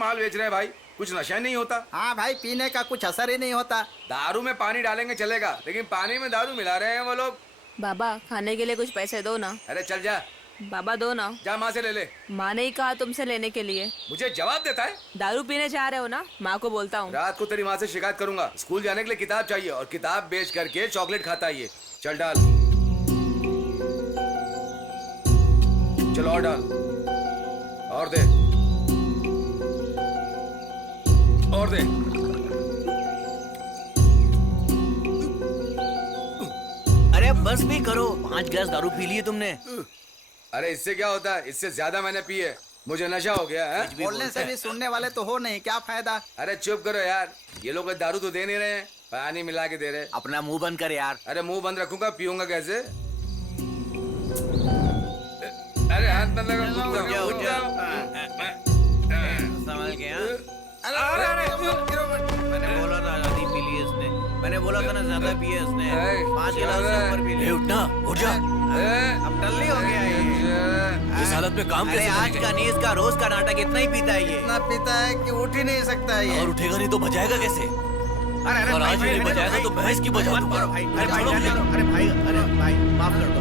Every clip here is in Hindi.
माल बेच रहे हैं भाई, कुछ नशा नहीं होता। हाँ भाई, पीने का कुछ असर ही नहीं होता। दारू में पानी डालेंगे चलेगा, लेकिन पानी में दारू मिला रहे हैं वो लोग। बाबा खाने के लिए कुछ पैसे दो ना। अरे चल जा, बाबा दो ना। जा माँ से ले ले। माँ ने ही कहा तुमसे लेने के लिए। मुझे जवाब देता है। दारू पीने जा रहे हो ना, माँ को बोलता हूँ। रात को तेरी माँ से शिकायत करूंगा। स्कूल जाने के लिए किताब चाहिए और किताब बेच करके चॉकलेट खाता है ये। चल डाल, चलो और डाल, और दे, और दे। अरे बस भी करो, 5 गिलास दारू पी लिए तुमने। अरे इससे क्या होता है, इससे ज्यादा मैंने पी है, मुझे नशा हो गया है। बोलने से भी सुनने वाले तो हो नहीं, क्या फायदा। अरे चुप करो यार, ये लोग दारू तो दे नहीं रहे हैं, पानी मिला के दे रहे। अपना मुंह बंद कर यार। अरे मुंह बंद रखूंगा, पीऊंगा कैसे। अरे हाथ बंद लगा। संभाल के। मैंने बोला था ज्यादा पी लिए इसने, मैंने बोला था ना ज्यादा पिए इसने। 5 गिलास से ऊपर पी लिए। उठना, उठ जा। अब टल्ली हो गया ये। इस हालत में काम कैसे आज का नहीं, इसका रोज का नाटक इतना ही पीता है ये। इतना पीता है कि उठ ही नहीं सकता है ये। और उठेगा नहीं तो बजाएगा कैसे। और आज नहीं बजाएगा तो भैंस की बजा दूंगा। अरे भाई माफ कर दो।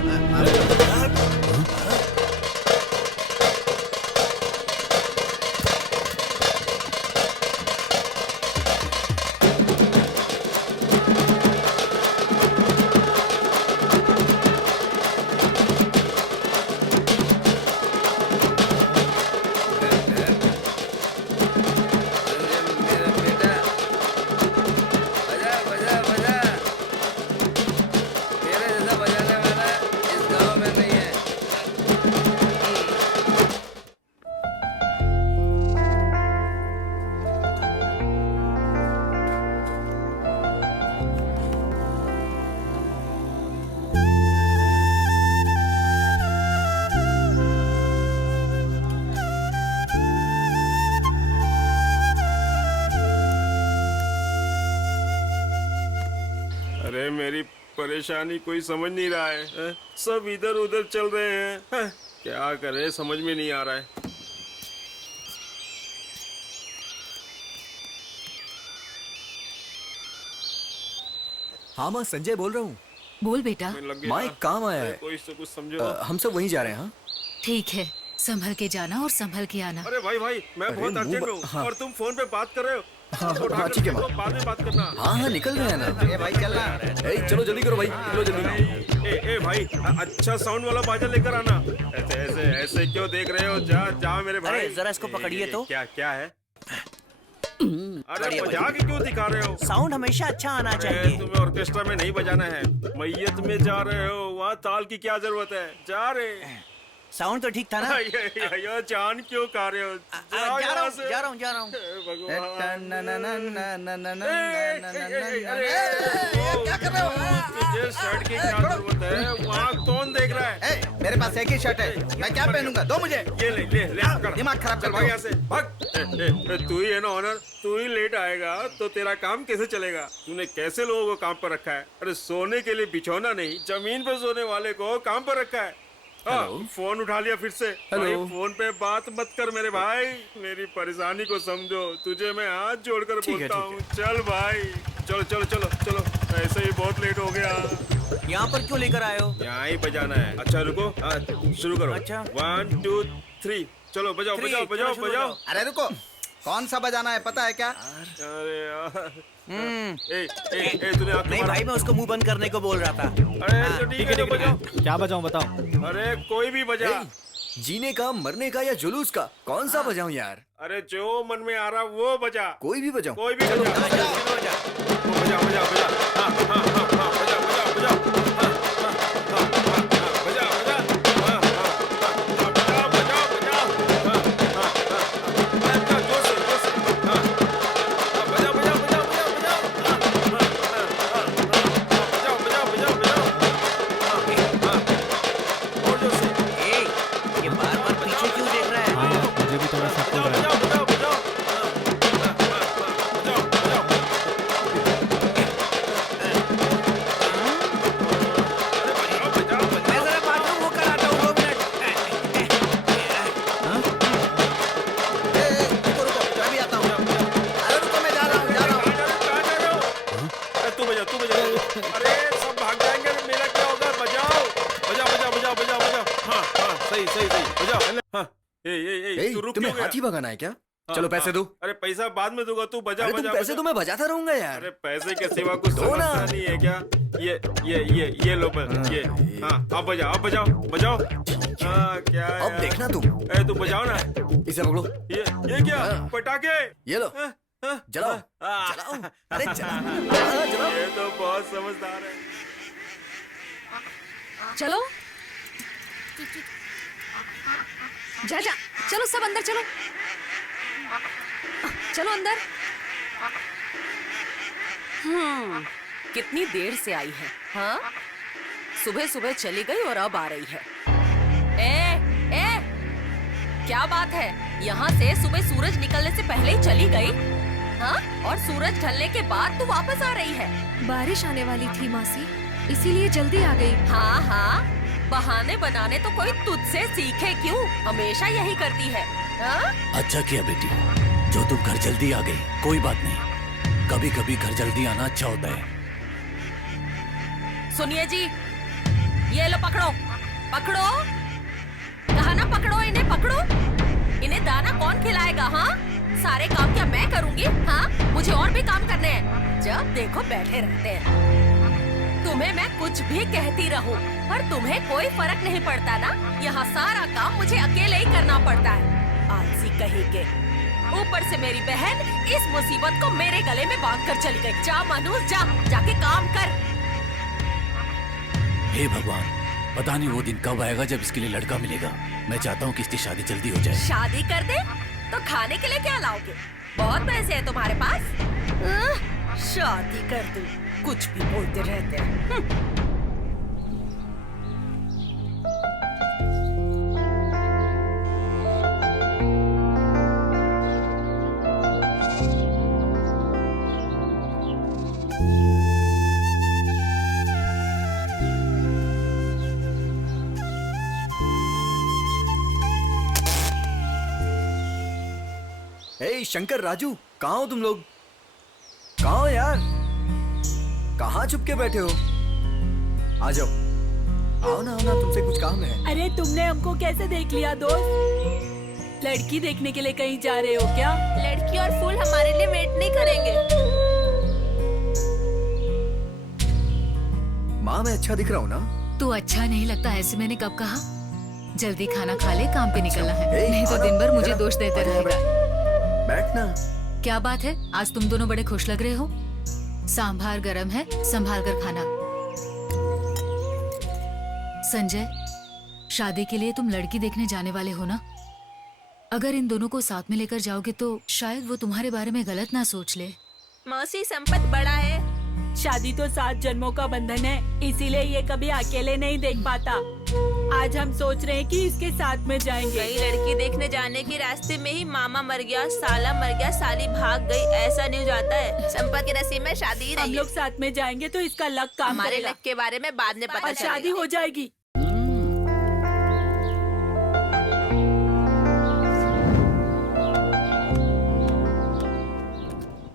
अरे मेरी परेशानी कोई समझ नहीं रहा है, सब इधर उधर चल रहे हैं, क्या करे समझ में नहीं आ रहा है। हाँ माँ, संजय बोल रहा हूँ। बोल बेटा। माँ एक काम आया है, कोई तो कुछ समझो। हम सब वहीं जा रहे हैं। हाँ ठीक है, संभल के जाना और संभल के आना। अरे भाई मैं बहुत अर्जेंट में हूँ। हाँ। और तुम फोन पे बात कर रहे हो। हाँ ठीक है माँ। बाद में बात करना। हाँ निकल रहे हैं ना। ये भाई चलना। चलो जल्दी करो भाई, निकलो जल्दी। ए भाई, अच्छा साउंड वाला बाजा लेकर आना। ऐसे ऐसे ऐसे क्यों देख रहे हो, जा मेरे भाई। अरे जरा इसको पकड़िए तो। क्या है। अरे बजा के क्यों दिखा रहे हो। साउंड हमेशा अच्छा आना चाहिए। तुम्हें ऑर्केस्ट्रा में नहीं बजाना है, मैयत में जा रहे हो, वहाँ ताल की क्या जरूरत है। जा रहे। साउंड तो ठीक था ना। ये जान क्यों खा रहे हो। जा रहा हूँ। क्या कर रहे हो। तुझे शर्ट की क्या जरूरत है, वहाँ कौन देख रहा है। मेरे पास एक ही शर्ट है, मैं क्या पहनूंगा, दो मुझे। ये ले पकड़। दिमाग खराब कर भाग यहाँ से, भाग। तू ही है ना ऑनर, तू ही लेट आएगा तो तेरा काम कैसे चलेगा। तूने कैसे लोगों को काम पर रखा है। अरे सोने के लिए बिछौना नहीं, जमीन पर सोने वाले को काम पर रखा है। फोन उठा लिया फिर से। भाई फोन पे बात मत कर मेरे भाई, मेरी परेशानी को समझो। तुझे मैं हाथ जोड़कर बोलता हूँ, चल भाई, चलो। ऐसे ही बहुत लेट हो गया। यहाँ पर क्यों लेकर आए हो। यहाँ ही बजाना है। अच्छा रुको, शुरू करो। अच्छा 1 2 3 चलो बजाओ। अरे रुको, कौन सा बजाना है पता है क्या। अरे यार। तूने नहीं भाई, मैं उसको मुंह बंद करने को बोल रहा था। अरे तो ठीक है, बजाओ। क्या बजाऊं बताओ। अरे कोई भी बजा। जीने का, मरने का या जुलूस का, कौन सा बजाऊं यार। अरे जो मन में आ रहा वो बजा। कोई भी बजाऊं। कोई भी बजा। ये बार-बार पीछे क्यों देख रहा है। हाँ यार, मुझे भी थोड़ा शक हो रहा है। हाथी भगाना है क्या? चलो पैसे दो। अरे पैसा बाद में दूंगा, तू बजा अरे तुम बजा पैसे बजा। तो मैं बजाता रहूंगा यार। अरे पैसे के सिवा कुछ दो ना। समझता नहीं है क्या? ये लो ये। हाँ अब बजाओ बजाओ। हाँ क्या है अब यार? देखना तुम। ए तू बजाओ ना। इसे पकड़ो। ये क्या? हाँ। पटाखे? ये लो। हाँ, हाँ, जलाओ। हाँ। जलाओ। अरे जलाओ। ये तो बहुत समझदार है। चलो जा चलो सब अंदर चलो। चलो अंदर। कितनी देर से आई है? हाँ, सुबह सुबह चली गई और अब आ रही है। ए क्या बात है? यहाँ से सुबह सूरज निकलने से पहले ही चली गई, हाँ? और सूरज ढलने के बाद तू वापस आ रही है। बारिश आने वाली थी मासी, इसीलिए जल्दी आ गई। हाँ, बहाने बनाने तो कोई तुझसे सीखे क्यों? हमेशा यही करती है। हाँ? अच्छा किया बेटी, जो तुम घर जल्दी आ गई। कोई बात नहीं, कभी कभी घर जल्दी आना अच्छा होता है। सुनिए जी, ये लो पकड़ो। कहा ना पकड़ो, इन्हें पकड़ो। इन्हें दाना कौन खिलाएगा? हाँ, सारे काम क्या मैं करूँगी? हाँ, मुझे और भी काम करने हैं। जब देखो बैठे रहते हैं। तुम्हें मैं कुछ भी कहती रहूं, पर तुम्हें कोई फर्क नहीं पड़ता ना। यहाँ सारा काम मुझे अकेले ही करना पड़ता है। आलसी कहीं के। ऊपर से मेरी बहन इस मुसीबत को मेरे गले में बांध कर चली गई। जा मानूस, जाके काम कर। हे भगवान, पता नहीं वो दिन कब आएगा जब इसके लिए लड़का मिलेगा। मैं चाहता हूँ कि इसकी शादी जल्दी हो जाए। शादी कर दे तो खाने के लिए क्या लाओगे? बहुत पैसे हैं तुम्हारे पास। शादी कर दूं, कुछ भी बोलते रहते हैं। हे शंकर, राजू, कहाँ हो तुम लोग? कहाँ हो यार? कहाँ छुप के बैठे हो? आ जाओ। आओ ना तुमसे कुछ काम है। अरे तुमने हमको कैसे देख लिया दोस्त? लड़की देखने के लिए कहीं जा रहे हो क्या? लड़की और फूल हमारे लिए वेट नहीं करेंगे। माँ, मैं अच्छा दिख रहा हूँ ना? तू अच्छा नहीं लगता ऐसे मैंने कब कहा? जल्दी खाना खा ले, काम पे निकलना है। ए, नहीं तो आना, दिन भर मुझे जरा, दोष देते आजा, रहेगा। बैठना। क्या बात है, आज तुम दोनों बड़े खुश लग रहे हो। सांभार गरम है, संभाल कर खाना। संजय, शादी के लिए तुम लड़की देखने जाने वाले हो ना? अगर इन दोनों को साथ में लेकर जाओगे तो शायद वो तुम्हारे बारे में गलत ना सोच ले। मौसी, संपत बड़ा है। शादी तो 7 जन्मों का बंधन है, इसीलिए ये कभी अकेले नहीं देख पाता। आज हम सोच रहे हैं कि इसके साथ में जाएंगे। कई लड़की देखने जाने के रास्ते में ही मामा मर गया, साला मर गया, साली भाग गई, ऐसा न्यूज आता है। संपत के नसीब में शादी ही नहीं। हम लोग साथ में जाएंगे तो इसका लक काम हमारे लक के बारे में बाद में पता चलेगा। शादी हो जाएगी।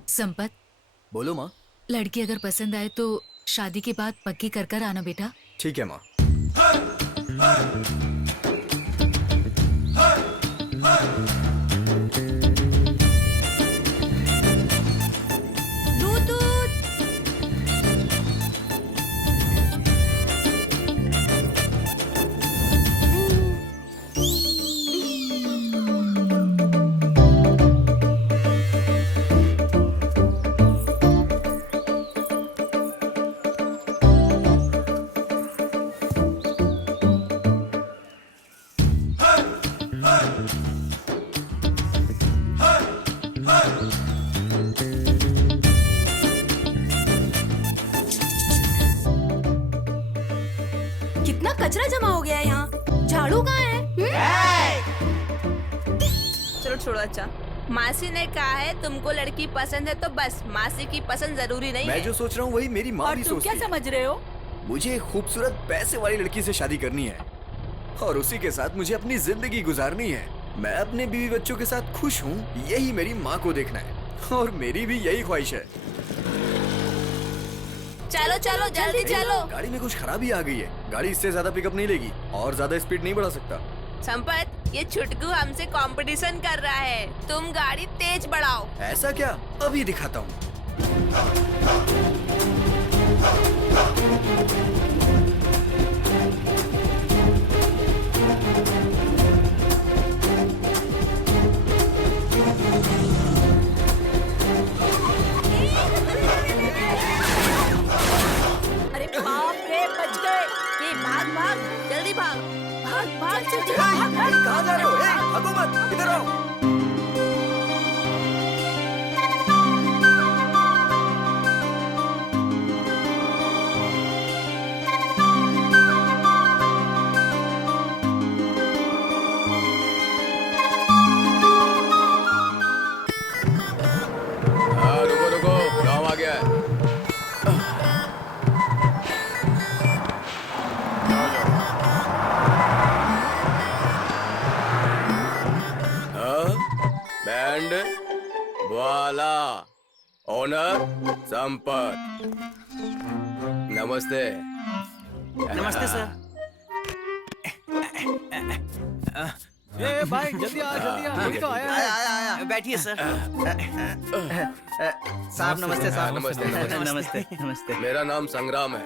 संपत, बोलो माँ। लड़की अगर पसंद आए तो शादी के बाद पक्की कर आना बेटा। ठीक है माँ। कितना कचरा जमा हो गया है यहाँ। झाड़ू कहाँ है? चलो छोड़ो। अच्छा, मासी ने कहा है तुमको लड़की पसंद है तो बस, मासी की पसंद जरूरी नहीं मैं है। जो सोच रहा हूँ वही मेरी माँ और भी तुम सोचती क्या है। समझ रहे हो? मुझे एक खूबसूरत पैसे वाली लड़की से शादी करनी है और उसी के साथ मुझे अपनी जिंदगी गुजारनी है। मैं अपने बीवी बच्चों के साथ खुश हूँ, यही मेरी माँ को देखना है और मेरी भी यही ख्वाहिश है। चलो चलो जल्दी चलो। गाड़ी में कुछ खराबी आ गई है। गाड़ी इससे ज्यादा पिकअप नहीं लेगी और ज्यादा स्पीड नहीं बढ़ा सकता। संपत, ये छुटकू हमसे कंपटीशन कर रहा है। तुम गाड़ी तेज बढ़ाओ। ऐसा क्या? अभी दिखाता हूँ। अरे बाप रे, बच गए। ये भाग भाग, जल्दी भाग, भाग भाग, चल चल भाग भाग। कहाँ जा रहे हो? भागो मत, इधर आओ। रुको रुको, गाँव आ गया है। बैंड वाला ओनर संपत, नमस्ते। नमस्ते सर। ए भाई जल्दी आ अभी तो आया है। आया। बैठिए सर। साहब नमस्ते साहब। नमस्ते नमस्ते। नमस्ते नमस्ते। मेरा नाम संग्राम है।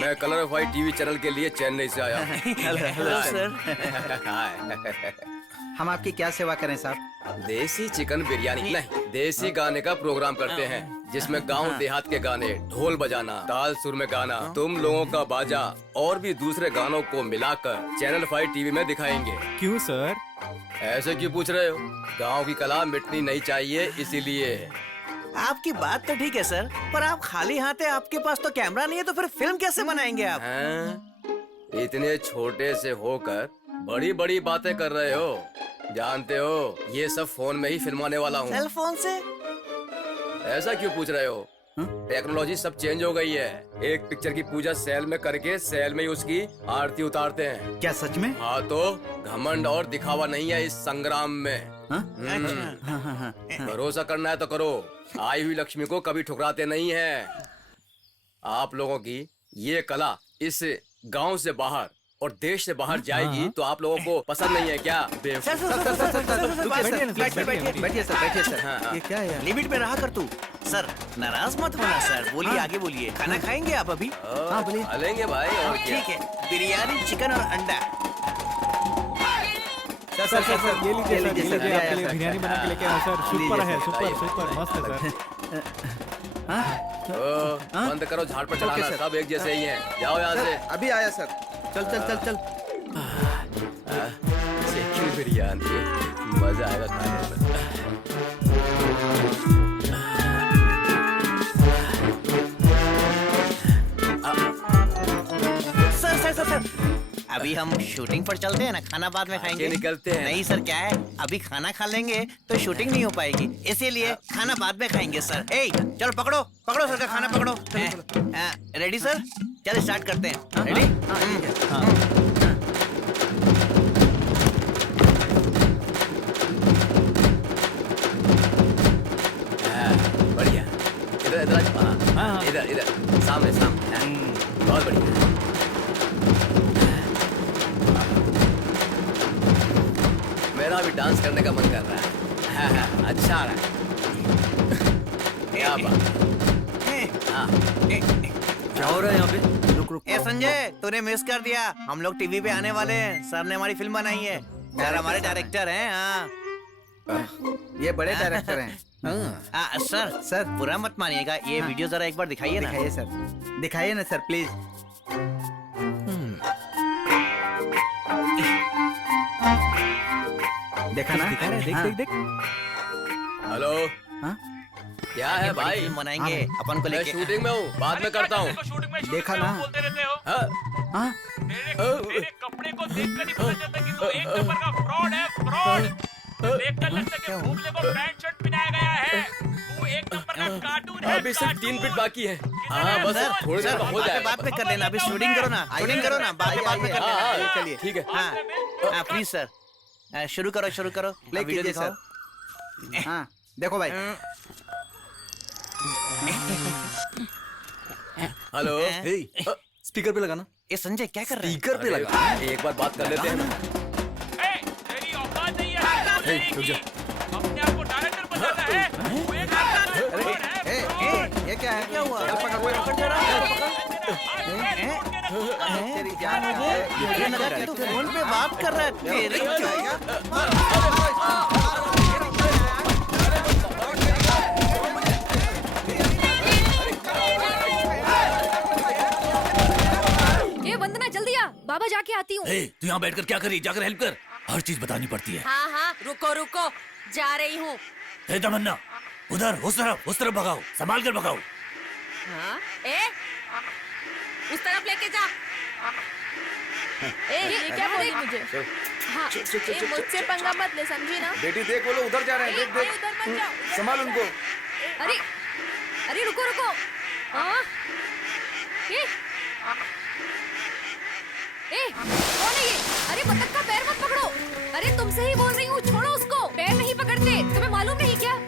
मैं कलरफाई टीवी चैनल के लिए चेन्नई से आया हूँ। Hello sir. हम आपकी क्या सेवा करें साहब? देसी चिकन बिरयानी नहीं, देसी गाने का प्रोग्राम करते हैं जिसमें गांव देहात के गाने, ढोल बजाना, ताल सुर में गाना, तुम लोगों का बाजा और भी दूसरे गानों को मिलाकर चैनल 5 टीवी में दिखाएंगे। क्यों सर? ऐसे क्यों पूछ रहे हो? गांव की कला मिटनी नहीं चाहिए, इसीलिए। आपकी बात तो ठीक है सर, पर आप खाली हाथ है, आपके पास तो कैमरा नहीं है, तो फिर फिल्म कैसे बनाएंगे आप? हैं? इतने छोटे से होकर बड़ी बड़ी बातें कर रहे हो। जानते हो ये सब फोन में ही फिल्माने वाला हूँ। सेल फोन से? ऐसा क्यों पूछ रहे हो? टेक्नोलॉजी सब चेंज हो गई है। एक पिक्चर की पूजा सेल में करके सेल में ही उसकी आरती उतारते हैं। क्या सच में? हाँ तो घमंड और दिखावा नहीं है इस संग्राम में। भरोसा करना है तो करो, आई हुई लक्ष्मी को कभी ठुकराते नहीं है। आप लोगों की ये कला इस गांव से बाहर और देश से बाहर जाएगी तो आप लोगों को पसंद नहीं है क्या? बैठिए सर, बैठिए सर। हाँ। ये क्या है? लिमिट में रहा कर तू। सर नाराज मत होना सर, बोलिए आगे बोलिए। खाना खाएंगे आप अभी? हाँ बोलिए। खा लेंगे भाई, और क्या। ठीक है, बिरयानी, चिकन और अंडा। सर ये लीजिए सर, लीजिए, ये आपके लिए सर। बिरयानी बना के लेके आया सर। सुपर है, सुपर आइए। सुपर मस्त है सर। बंद करो झाड़ पर चढ़ाना, सर। सब एक जैसे ही हैं। जाओ यहाँ से। अभी आया सर। चल चल चल चल। चिकन बिरयानी, मजा आएगा खाने में। सर अभी हम शूटिंग पर चलते हैं ना, खाना बाद में खाएंगे। निकलते हैं। नहीं सर, क्या है, अभी खाना खा लेंगे तो शूटिंग नहीं हो पाएगी, इसीलिए खाना बाद में खाएंगे सर। ए चलो पकड़ो पकड़ो सर का खाना पकड़ो। Ready sir? चल स्टार्ट करते हैं। रेडी? बढ़िया। इधर इधर, हाँ इधर इधर, सामने सामने। बहुत बढ़िया। मेरा भी डांस करने का मन कर रहा है। हाँ, अच्छा आ रहा है। क्या बात। हाँ। क्या हो रहा है यहाँ पे? रुक रुक। ए संजय, तूने मिस कर दिया, हम लोग टीवी पे आने वाले हैं। सर ने हमारी फिल्म बनाई है, सर हमारे डायरेक्टर हैं। हाँ ये बड़े डायरेक्टर हैं। सर बुरा मत मानिएगा, ये वीडियो जरा एक बार दिखाइए ना। दिखाइए सर, दिखाइए ना सर प्लीज। देखा ना? दिखा रहे, देख हाँ। देख देख। हेलो, हाँ? क्या है भाई? फिल्म बनाएंगे अपन को मैं लेके। शूटिंग में हूँ, बाद में करता हूँ। देखा ना? हाँ? हाँ? कपड़े को देखकर ही पता चलता कि तू एक नंबर का फ्रॉड है, फ्रॉड। देखकर लगता है कि भूमले को पैंट शर्ट पहनाया गया है। तू एक नंबर का कार्टून है। अभी सिर्फ 3 मिनट बाकी है। हाँ बस सर, थोड़ी देर सर, में हो जाएगा। बाद में कर लेना, अभी शूटिंग करो ना, शूटिंग करो ना, बाद में कर हाँ, लेना। हाँ, ठीक है। हाँ प्लीज सर, शुरू करो शुरू करो। प्ले वीडियो कीजिए दिखाओ। सर। हाँ देखो भाई। हेलो, स्पीकर पे लगाना। ये संजय क्या कर रहे हैं? स्पीकर पे अरे, लगा। एक बार बात कर लेते हैं। ए, तेरी रुक जा। अपने आप को डायरेक्टर बनाना है। तू एक फ्रॉड है, फ्रॉड। ये क्या है? क्या हुआ? पकड़, पकड़, पकड़ जरा, तेरी जान है। ये लगा कि तू फोन पे बात कर रहा है। तेरी ये वंदना जल्दी आ, बाबा जाके आती हूँ। तू यहाँ बैठकर क्या करी? जाकर हेल्प कर। हर चीज बतानी पड़ती है। हाँ हाँ, रुको रुको, जा रही हूँ। तमन्ना, उधर उस तरफ भगाओ, संभाल कर भगाओ। हाँ? उस तरफ लेके जा। ये क्या बोली मुझे? हाँ, मुझसे पंगा मत ले, समझी ना? बेटी देख, वो लोग उधर जा रहे हैं। देख देख, उधर मत जाओ। संभाल उनको। अरे अरे रुको रुको। हाँ? कौन है ये? अरे बतख का पैर मत पकड़ो। अरे तुमसे ही बोल रही हूँ, छोड़ो उसको। पैर नहीं पकड़ते, तुम्हें मालूम नहीं क्या?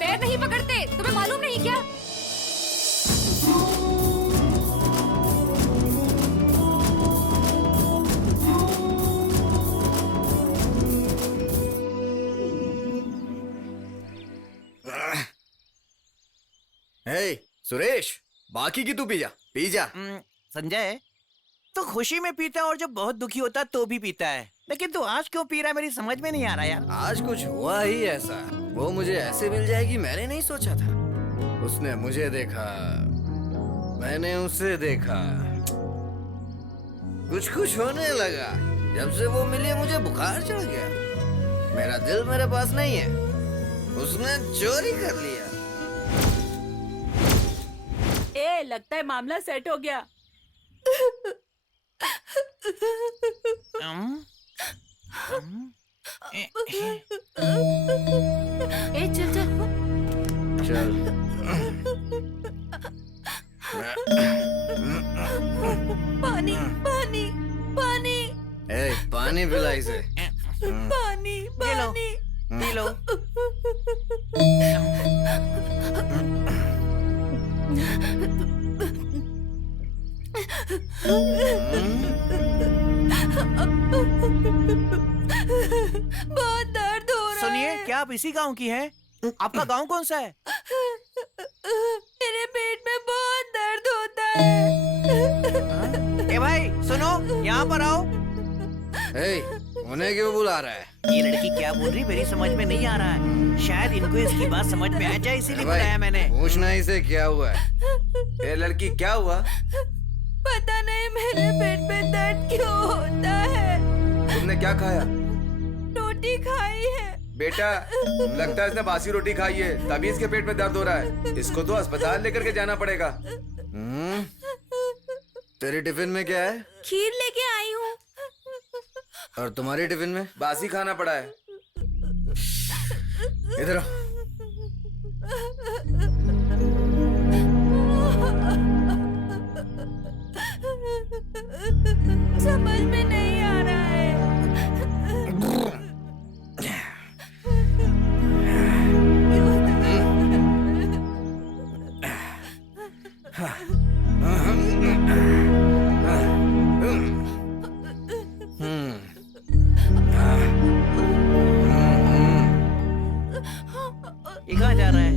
पैर नहीं पकड़ते, तुम्हें मालूम नहीं क्या? हे सुरेश, बाकी की तू पी जा। संजय, तो खुशी में पीता है और जब बहुत दुखी होता है तो भी पीता है, लेकिन तू आज क्यों पी रहा है मेरी समझ में नहीं आ रहा यार। आज कुछ हुआ ही ऐसा, वो मुझे ऐसे मिल जाएगी मैंने नहीं सोचा था। उसने मुझे देखा, मैंने उसे देखा, कुछ होने लगा। जब से वो मिली मुझे बुखार चढ़ गया। मेरा दिल मेरे पास नहीं है, उसने चोरी कर लिया। लगता है मामला सेट हो गया। चल चल पानी पानी पानी। पानी पिला इसे। पानी पानी पी लो। बहुत दर्द हो रहा है। सुनिए, क्या आप इसी गांव की हैं? आपका गांव कौन सा है? मेरे पेट में बहुत दर्द होता है। ए भाई सुनो, यहाँ पर आओ। उन्हें क्यों बुला रहा है? ये लड़की क्या बोल रही मेरी समझ में नहीं आ रहा है। शायद इनको इसकी बात समझ में आ जाए इसीलिए बुलाया मैंने। पूछना इसे क्या हुआ है? ए लड़की, क्या हुआ? पता नहीं मेरे पेट में दर्द क्यों होता है। तुमने क्या खाया? रोटी खाई है। बेटा, लगता है इसने बासी रोटी खाई है, तभी इसके पेट में दर्द हो रहा है। इसको तो अस्पताल लेकर के जाना पड़ेगा। तेरे टिफिन में क्या है? खीर लेके आई हूँ। और तुम्हारे टिफिन में? बासी खाना पड़ा है। इधर आओ। समझ में नहीं आ रहा है। ये कहाँ जा रहा है?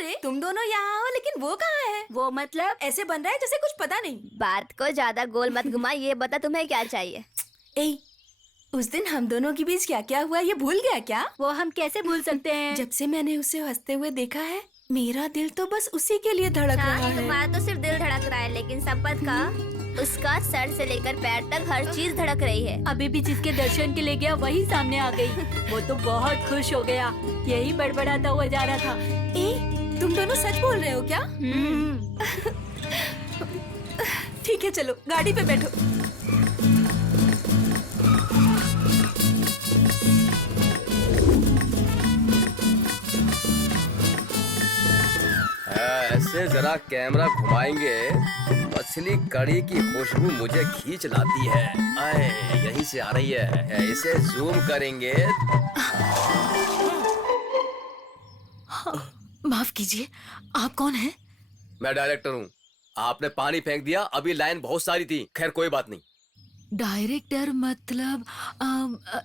अरे तुम दोनों यहाँ हो लेकिन वो कहाँ है? वो मतलब ऐसे बन रहा है जैसे कुछ पता नहीं। बात को ज्यादा गोल मत घुमा, ये बता तुम्हें क्या चाहिए? ए, उस दिन हम दोनों के बीच क्या क्या हुआ ये भूल गया क्या? वो हम कैसे भूल सकते हैं? जब से मैंने उसे हंसते हुए देखा है मेरा दिल तो बस उसी के लिए धड़क रहा है। तुम्हारा तो सिर्फ दिल धड़क रहा है, लेकिन संपत का, उसका सर से लेकर पैर तक हर चीज धड़क रही है। अभी भी जिसके दर्शन के लिए गया वही सामने आ गई। वो तो बहुत खुश हो गया, यही बड़बड़ाता हुआ जा रहा था। ए, तुम दोनों सच बोल रहे हो क्या? ठीक है चलो गाड़ी पे बैठो। ऐसे जरा कैमरा घुमाएंगे तो मछली कड़ी की खुशबू मुझे खींच लाती है। आए, यहीं से आ रही है। इसे जूम करेंगे। माफ कीजिए, आप कौन हैं? मैं डायरेक्टर हूँ। आपने पानी फेंक दिया, अभी लाइन बहुत सारी थी। खैर कोई बात नहीं। डायरेक्टर मतलब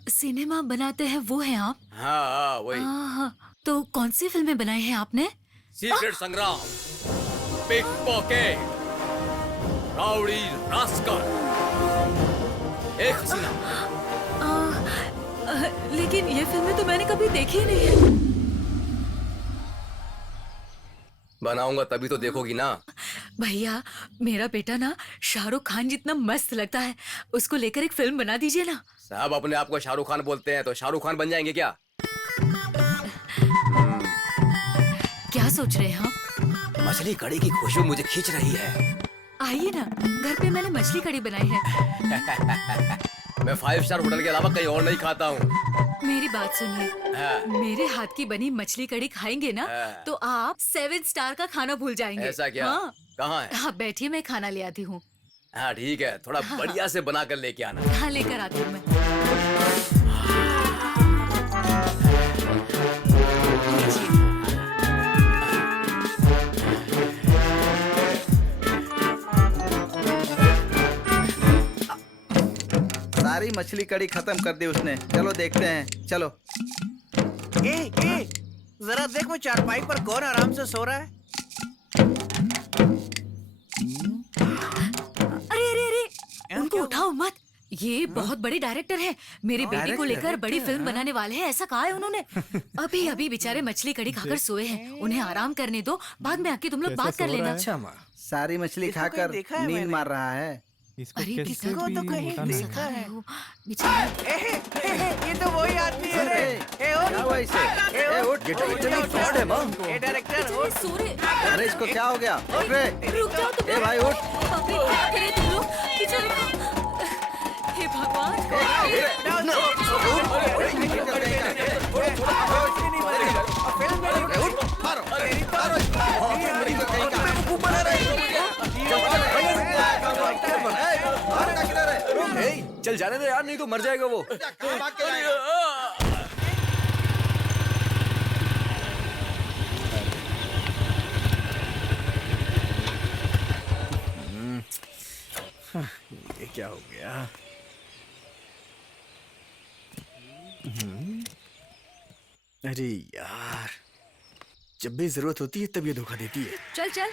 सिनेमा बनाते हैं वो हैं आप? हाँ वही। तो कौन सी फिल्में बनाई हैं आपने? सीक्रेट संग्राम, पिक पॉकेट, राउडी रास्कल, एक हसीना। लेकिन ये फिल्में तो मैंने कभी देखी ही नहीं है। बनाऊंगा तभी तो देखोगी ना। भैया, मेरा बेटा ना शाहरुख खान जितना मस्त लगता है, उसको लेकर एक फिल्म बना दीजिए ना। साहब अपने आप को शाहरुख खान बोलते हैं तो शाहरुख खान बन जाएंगे क्या? क्या सोच रहे हैं आप? मछली कड़ी की खुशबू मुझे खींच रही है। आइए ना, घर पे मैंने मछली कड़ी बनाई है। मैं 5 स्टार होटल के अलावा कहीं और नहीं खाता हूँ। मेरी बात सुनिए। मेरे हाथ की बनी मछली कड़ी खाएंगे ना तो आप 7 स्टार का खाना भूल जाएंगे। ऐसा क्या? हाँ। कहाँ है? हाँ बैठिए, मैं खाना ले आती हूँ। हाँ ठीक है, थोड़ा बढ़िया से बना कर लेके आना। हाँ लेकर आती हूँ मैं। सारी मछली कड़ी खत्म कर दी उसने। चलो देखते हैं, चलो। ए, जरा देख वो चारपाई पर कौन आराम से सो रहा है। अरे उनको उठाओ मत, ये बहुत बड़े डायरेक्टर हैं। मेरे बेटे को लेकर बड़ी फिल्म बनाने वाले हैं, ऐसा कहा है उन्होंने। अभी अभी बेचारे मछली कड़ी खाकर सोए हैं, उन्हें आराम करने दो, बाद में आके तुम लोग बात कर लेना। अच्छा माँ, सारी मछली खाकर नींद मार रहा है। अरे इसको तो कहीं देखा है। बेचारा ये तो वही आदमी है। क्या हुआ इसे? ए, उठ। ये डायरेक्टर की फ्रॉड है माँ। डायरेक्टर सूर्य, अरे इसको क्या हो गया? उठ रे। रुक जाओ तुम। ए भाई उठ। बाप रे, क्या करे तुम लोग? बेचारे हे भगवान। चल जाने दे यार, नहीं तो मर जाएगा वो। ये क्या हो गया? अरे यार, जब भी जरूरत होती है तब ये धोखा देती है। चल चल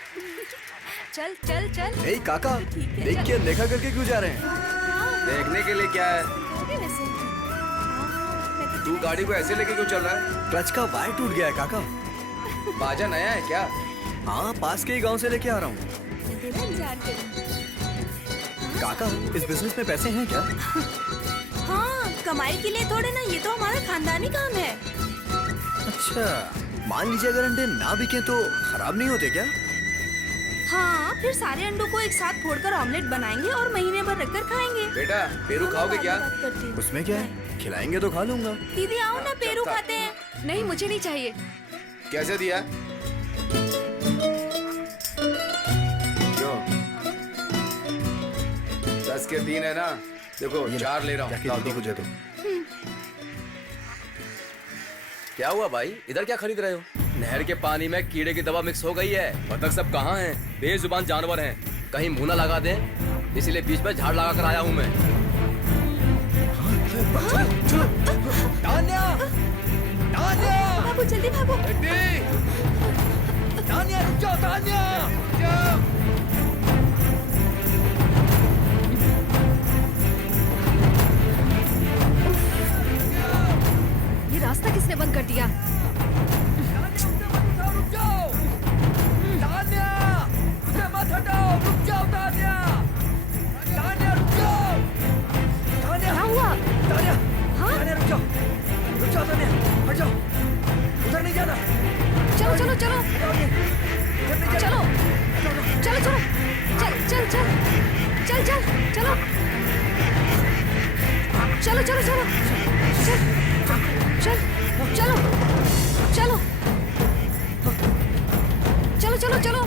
चल चल चल। ए काका, देख के देखा करके क्यों जा रहे हैं? देखने के लिए क्या है? तू गाड़ी को ऐसे लेके क्यों चल रहा है? क्लच का वायर टूट गया है काका। बाजा नया है क्या? हाँ, पास के ही गांव से लेके आ रहा हूँ। काका, इस बिजनेस में पैसे हैं क्या? हाँ, कमाई के लिए थोड़े ना, ये तो हमारा खानदानी काम है। अच्छा, मान लीजिए अगर अंडे ना बिके तो खराब नहीं होते क्या? हाँ, फिर सारे अंडों को एक साथ फोड़कर ऑमलेट बनाएंगे और महीने भर रखकर खाएंगे। बेटा पेरू खाओगे क्या? उसमें क्या है, खिलाएंगे तो खा लूंगा। दीदी आओ ना, पेरू खाते हैं। नहीं, मुझे नहीं चाहिए। कैसे दिया? क्यों? 10 के 3 है ना? देखो 4 ले रहा हूँ। क्या हुआ भाई, इधर क्या खरीद रहे हो? नहर के पानी में कीड़े की दवा मिक्स हो गई है। बतख सब कहाँ हैं? बेजुबान जानवर हैं, कहीं मुंह ना लगा दें, इसीलिए बीच में झाड़ लगा कर आया हूँ मैं। तान्या! तान्या! बाबू जल्दी भागो। ये रास्ता किसने बंद कर दिया? क्या हुआ? हाँ? उधर नहीं जाना। चलो चलो चलो चलो चलो चलो चल चल चल चल चल चलो चलो चलो चलो चल चल चलो चलो चलो चलो चलो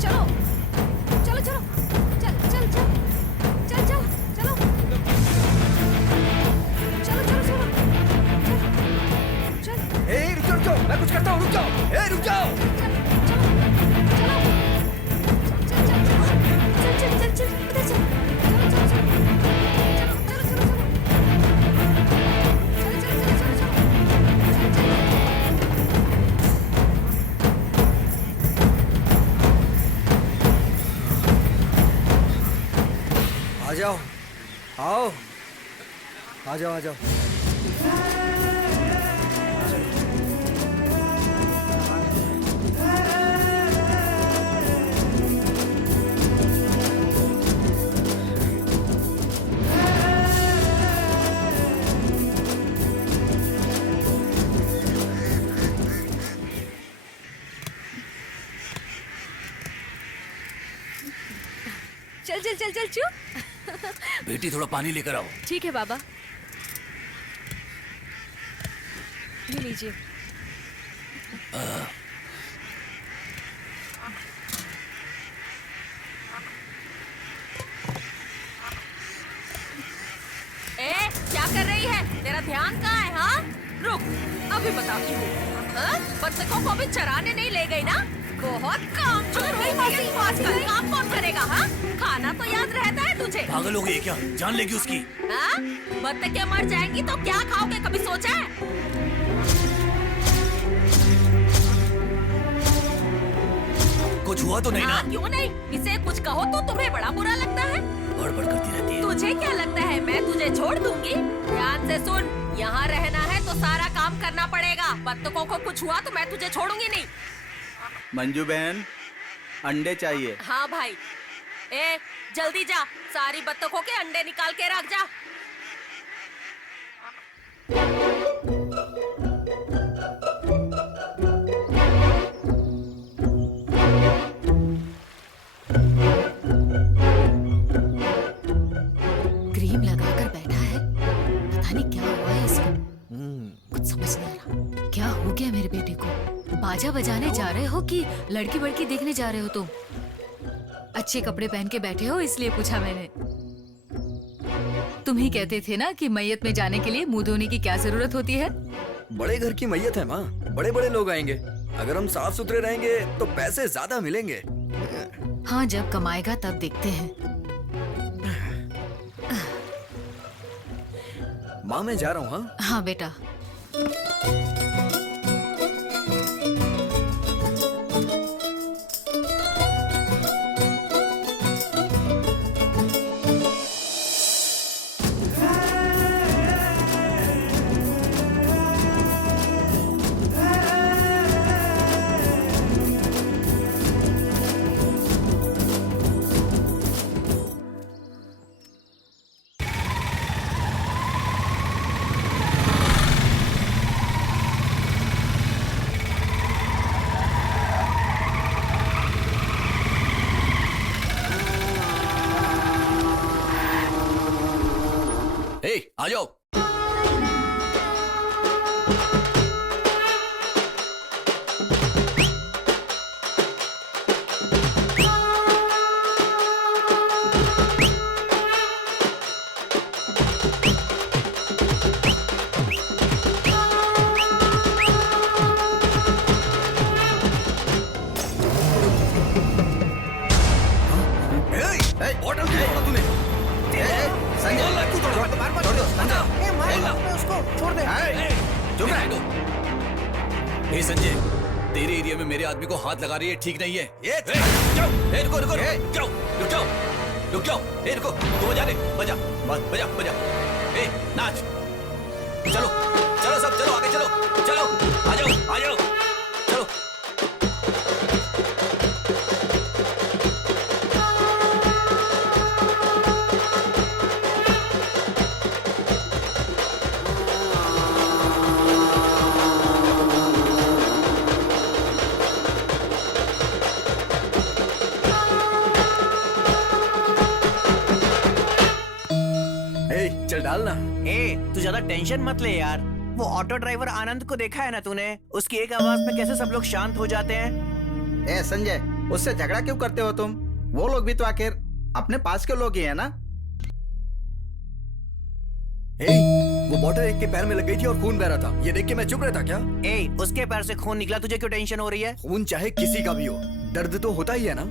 चलो चलो चलो चल चल चल चल चल चलो चलो चलो चलो चल रुक जाओ, रुक जाओ, मैं कुछ करता हूँ, रुक जाओ, रुक जाओ। आ जाओ, आओ, आ जाओ, आ जाओ। चल चल चल चल चुप। बेटी थोड़ा पानी लेकर आओ। ठीक है बाबा, ये लीजिए। क्या कर रही है? तेरा ध्यान कहाँ है? हाँ, रुक, अभी बताती हूँ। बच्चों को भी चराने नहीं ले गई ना? बहुत काम चोर हुई मासी, आजकल काम कौन करेगा? हाँ, खाना तो याद रहता है तुझे। पागल हो गई क्या? जान लेगी उसकी। हाँ, बत्तखें मर जाएंगी तो क्या खाओगे? कभी सोचा है? कुछ हुआ तो नहीं ना? क्यों नहीं? इसे कुछ कहो तो तुम्हें बड़ा बुरा लगता है। बड़बड़ करती रहती है। तुझे क्या लगता है मैं तुझे छोड़ दूंगी? ध्यान से सुन, यहाँ रहना है तो सारा काम करना पड़ेगा। बत्तखों को कुछ हुआ तो मैं तुझे छोड़ूंगी नहीं। मंजू बहन, अंडे चाहिए। हाँ भाई, जल्दी जा, सारी बत्तखों के अंडे निकाल के रख जा। क्रीम लगाकर बैठा है, पता नहीं क्या हुआ है इसको। कुछ समझ नहीं आ रहा, क्या हो गया मेरे बेटे को? बाजा बजाने जा रहे हो कि लड़की बड़की देखने जा रहे हो तुम? अच्छे कपड़े पहन के बैठे हो इसलिए पूछा मैंने। तुम ही कहते थे ना कि मैयत में जाने के लिए मुंह धोने की क्या जरूरत होती है? बड़े घर की मैयत है माँ, बड़े बड़े लोग आएंगे। अगर हम साफ सुथरे रहेंगे तो पैसे ज्यादा मिलेंगे। हाँ, जब कमाएगा तब देखते हैं। माँ मैं जा रहा हूँ। हाँ हाँ बेटा। आ जाओ। बॉटल क्यों तोड़ा तूने? संजय, तू तोड़ दो, संजय। मेरे एरिया में मेरे आदमी को हाथ लगा रही है, ठीक नहीं है। रुको रुको रुक जाओ। रुको, तू बजा दे, बजा। नाच। चलो सब, चलो आगे चलो, आ जाओ, चलो। चल डालना। तू ज्यादा टेंशन मत ले यार। वो ऑटो ड्राइवर आनंद को देखा है ना तूने? उसकी एक आवाज में कैसे सब लोग शांत हो जाते हैं। संजय, उससे झगड़ा क्यों करते हो तुम? वो लोग भी तो आखिर अपने पास के लोग ही है ना। वो बॉटल एक के पैर में लग गई थी और खून बह रहा था। ये देख के मैं चुप रहता क्या? उसके पैर से खून निकला, तुझे क्यों टेंशन हो रही है? खून चाहे किसी का भी हो, दर्द तो होता ही है ना।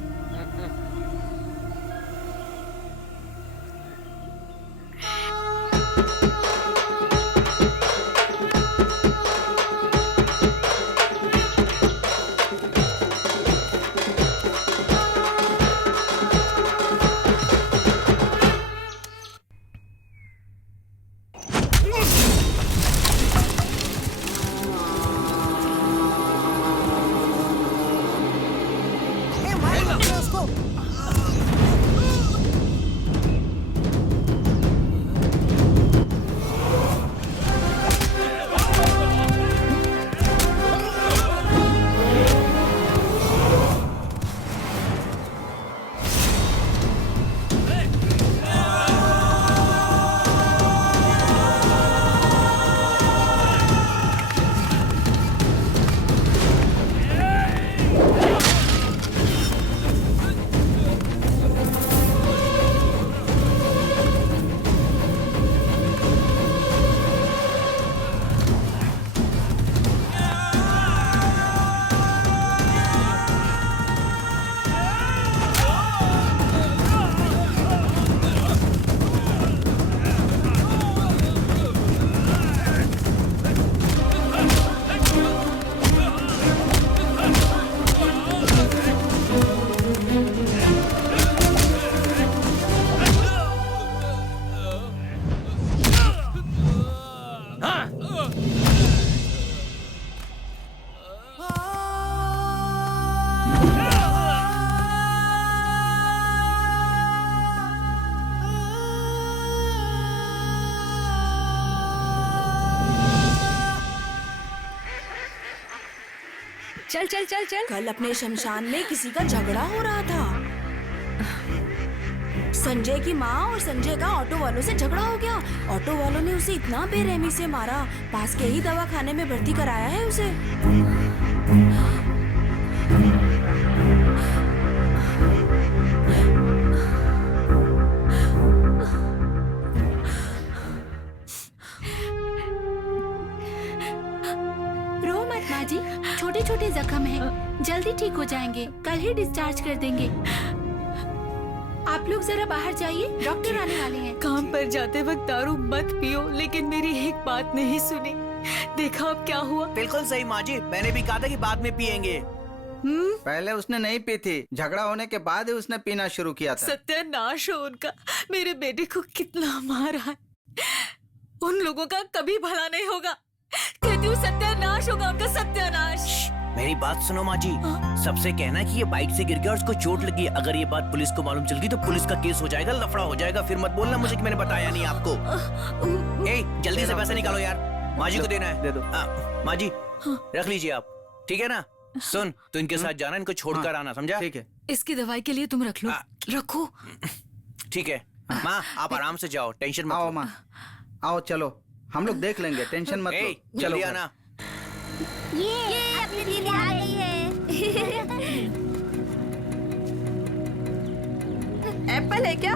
चल चल चल चल। कल अपने शमशान में किसी का झगड़ा हो रहा था। संजय की माँ और संजय का ऑटो वालों से झगड़ा हो गया। ऑटो वालों ने उसे इतना बेरहमी से मारा, पास के ही दवाखाने में भर्ती कराया है उसे। रो मत माँ जी, छोटे छोटे जख्म हैं, जल्दी ठीक हो जाएंगे। कल ही डिस्चार्ज कर देंगे। आप लोग जरा बाहर जाइए, डॉक्टर आने वाले हैं। काम पर जाते वक्त दारू मत पियो, लेकिन मेरी एक बात नहीं सुनी। देखा अब क्या हुआ? बिल्कुल सही माँ जी, मैंने भी कहा था कि बाद में पियेंगे। पहले उसने नहीं पी थी, झगड़ा होने के बाद ही उसने पीना शुरू किया था। सत्यानाश हो उनका। मेरे बेटे को कितना मारा है। उन लोगों का कभी भला नहीं होगा। कहती हूँ सत्यानाश होगा उनका, सत्यानाश। मेरी बात सुनो माँ जी, सबसे कहना कि ये बाइक से गिर गया और उसको चोट लगी। अगर ये बात पुलिस को मालूम चल गई तो पुलिस का केस हो जाएगा, लफड़ा हो जाएगा। फिर मत बोलना मुझे कि मैंने बताया नहीं आपको। जल्दी से पैसा निकालो यार, माँ जी को देना है। दे दो। माँ जी रख लीजिए आप, ठीक है ना? सुन, तो इनके साथ जाना, इनको छोड़कर आना, समझा? ठीक है। इसकी दवाई के लिए तुम रख लो। रखो। ठीक है माँ, आप आराम से जाओ, टेंशन मत आओ लो। माँ, आओ चलो, हम लोग देख लेंगे, टेंशन मत लो। चलो जल्दी आना। ये अपनी दीदी आ गई है। एप्पल है क्या?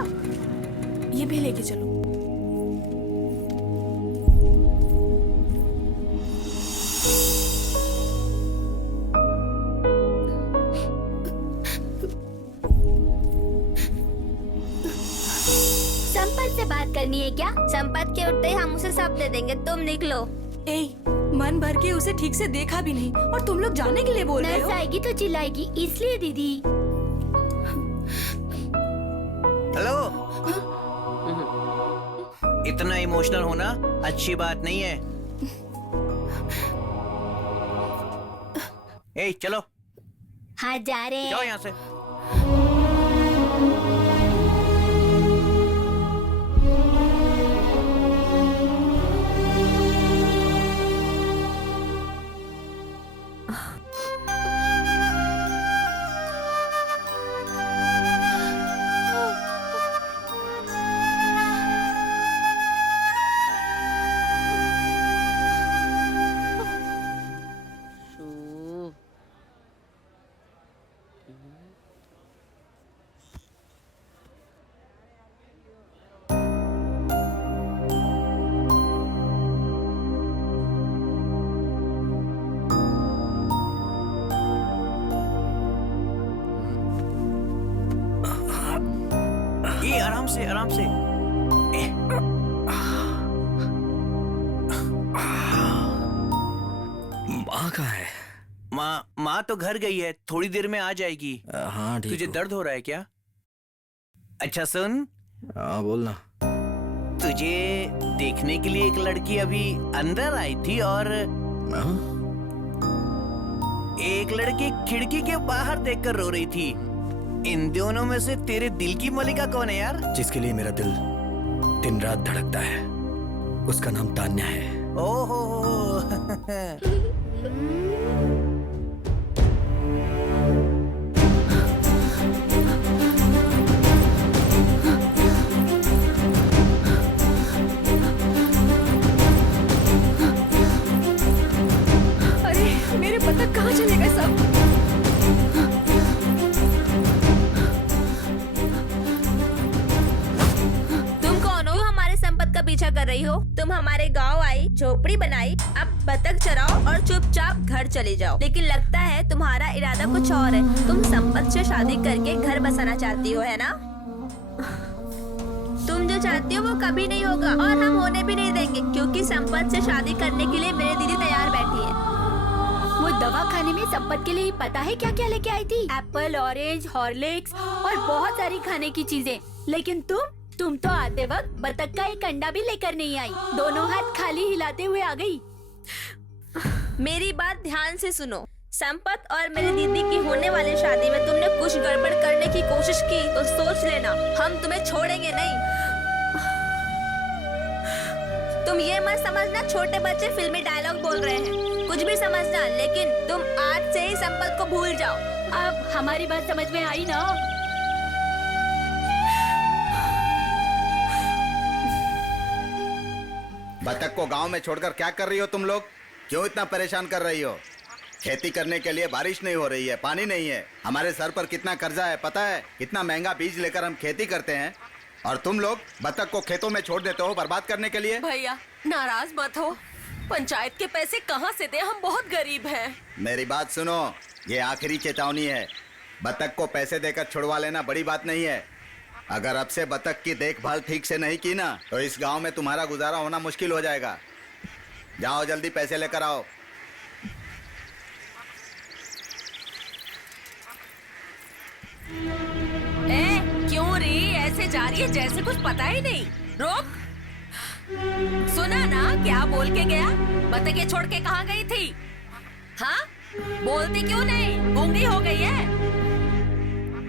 ये भी लेके चलो। संपत से बात करनी है क्या? संपत के उठते ही हम उसे सब दे देंगे, तुम निकलो। मन भर के उसे ठीक से देखा भी नहीं और तुम लोग जाने के लिए बोल रहे नर्स हो। आएगी तो चिल्लाएगी, इसलिए दीदी। हेलो। इतना इमोशनल होना अच्छी बात नहीं है। ए चलो। हाँ जा रहे जाओ हैं। यहाँ से। ये आराम से आराम से। माँ कहाँ है? माँ तो घर गई है, थोड़ी देर में आ जाएगी। हाँ ठीक। तुझे दर्द हो रहा है क्या? अच्छा सुन। हाँ बोलना। तुझे देखने के लिए एक लड़की अभी अंदर आई थी और एक लड़की खिड़की के बाहर देखकर रो रही थी। इन दोनों में से तेरे दिल की मलिका कौन है यार? जिसके लिए मेरा दिल दिन रात धड़कता है, उसका नाम तान्या है। ओहो। अरे मेरे बतख कहाँ चले गए सब? तुम कौन हो? हमारे संपत का पीछा कर रही हो? तुम हमारे गांव आई, झोपड़ी बनाई, अब बतख चराओ और चुपचाप घर चले जाओ। लेकिन लगता है तुम्हारा इरादा कुछ और है। तुम संपत से शादी करके घर बसाना चाहती हो, है ना? तुम जो चाहती हो वो कभी नहीं होगा और हम होने भी नहीं देंगे, क्योंकि संपत से शादी करने के लिए मेरी दीदी तैयार बैठी है। वो दवा खाने में संपत के लिए पता है क्या क्या लेके आई थी? एप्पल, ऑरेंज, हॉर्लिक्स और बहुत सारी खाने की चीजें। लेकिन तुम तो आते वक्त बतख का एक अंडा भी लेकर नहीं आई, दोनों हाथ खाली हिलाते हुए आ गई। मेरी बात ध्यान से सुनो। संपत और मेरी दीदी की होने वाली शादी में तुमने कुछ गड़बड़ करने की कोशिश की तो सोच लेना, हम तुम्हें छोड़ेंगे नहीं। तुम ये मत समझना छोटे बच्चे फिल्मी डायलॉग बोल रहे हैं, कुछ भी समझना, लेकिन तुम आज से ही संपत को भूल जाओ। अब हमारी बात समझ में आई ना? बतख को गांव में छोड़कर क्या कर रही हो तुम लोग? क्यों इतना परेशान कर रही हो? खेती करने के लिए बारिश नहीं हो रही है, पानी नहीं है। हमारे सर पर कितना कर्जा है पता है? कितना महंगा बीज लेकर हम खेती करते हैं और तुम लोग बतख को खेतों में छोड़ देते हो बर्बाद करने के लिए। भैया नाराज मत हो, पंचायत के पैसे कहाँ से दे, हम बहुत गरीब हैं। मेरी बात सुनो, ये आखिरी चेतावनी है। बतख को पैसे देकर छुड़वा लेना बड़ी बात नहीं है। अगर अब से बतख की देखभाल ठीक से नहीं की ना तो इस गांव में तुम्हारा गुजारा होना मुश्किल हो जाएगा। जाओ जल्दी पैसे लेकर आओ। क्यों री ऐसे जा रही है जैसे कुछ पता ही नहीं? रोक। सुना ना क्या बोल के गया? बतखे छोड़ के कहाँ गई थी? हाँ बोलती क्यों नहीं? गूंगी हो गई है?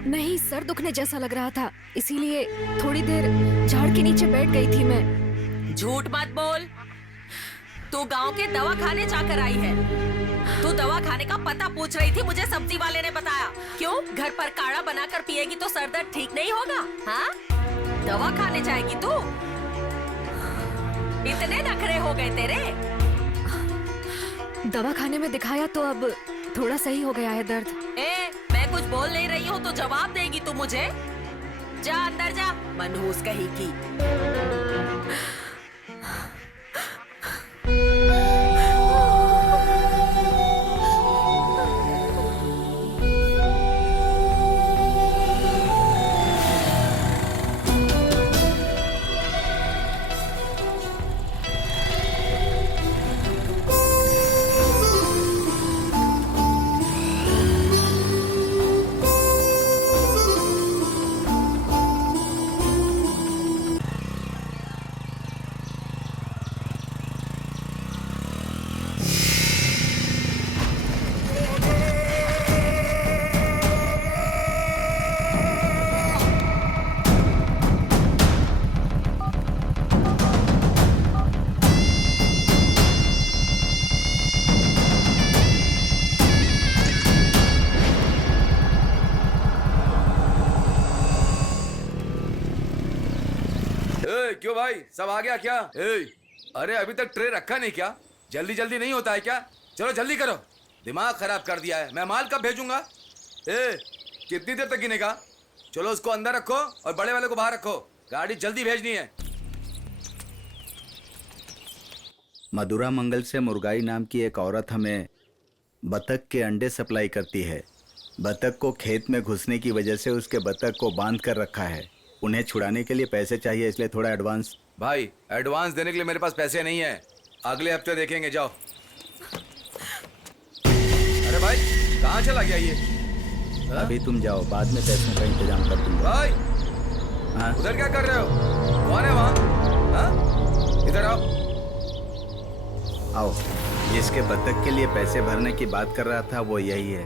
नहीं, सर दुखने जैसा लग रहा था, इसीलिए थोड़ी देर झाड़ के नीचे बैठ गई थी मैं। झूठ मत बोल, तू गांव के दवा खाने जाकर आई है। तू दवा खाने का पता पूछ रही थी, मुझे सब्जी वाले ने बताया। क्यों? घर पर काढ़ा बनाकर पिएगी तो सर दर्द ठीक नहीं होगा? हाँ दवा खाने जाएगी तू? इतने नखरे हो गए तेरे? दवा खाने में दिखाया तो अब थोड़ा सही हो गया है दर्द। मैं कुछ बोल नहीं रही हूँ तो जवाब देगी तू मुझे? जा अंदर जा, मनहूस कहीं की। क्यों भाई, सब आ गया क्या? अरे अभी तक ट्रे रखा नहीं क्या? जल्दी जल्दी नहीं होता है क्या? चलो जल्दी करो, दिमाग खराब कर दिया है। मैं माल कब भेजूंगा? कितनी देर तक गिनेगा? चलो उसको अंदर रखो और बड़े वाले को बाहर रखो, गाड़ी जल्दी भेजनी है। मधुरा मंगल से मुर्गाई नाम की एक औरत हमें बतख के अंडे सप्लाई करती है। बतख को खेत में घुसने की वजह से उसके बतख को बांध कर रखा है। उन्हें छुड़ाने के लिए पैसे चाहिए, इसलिए थोड़ा एडवांस। भाई एडवांस देने के लिए मेरे पास पैसे नहीं है, अगले हफ्ते देखेंगे, जाओ। अरे भाई कहाँ चला गया ये? अभी तुम जाओ, बाद में पैसों का इंतजाम कर दूंगा। भाई हाँ? उधर क्या कर रहे हो? कौन है वहाँ? इधर आओ। आओ, जिसके बतख के लिए पैसे भरने की बात कर रहा था वो यही है।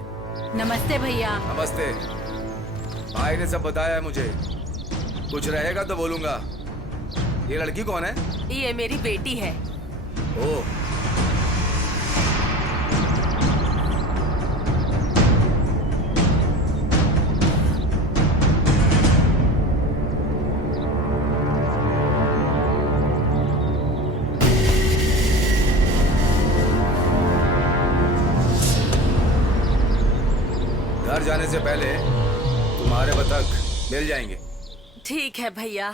नमस्ते भैया। नमस्ते। भाई ने सब बताया है मुझे, कुछ रहेगा तो बोलूंगा। ये लड़की कौन है? ये मेरी बेटी है। ओह, घर जाने से पहले तुम्हारे बतख मिल जाएंगे। ठीक है भैया।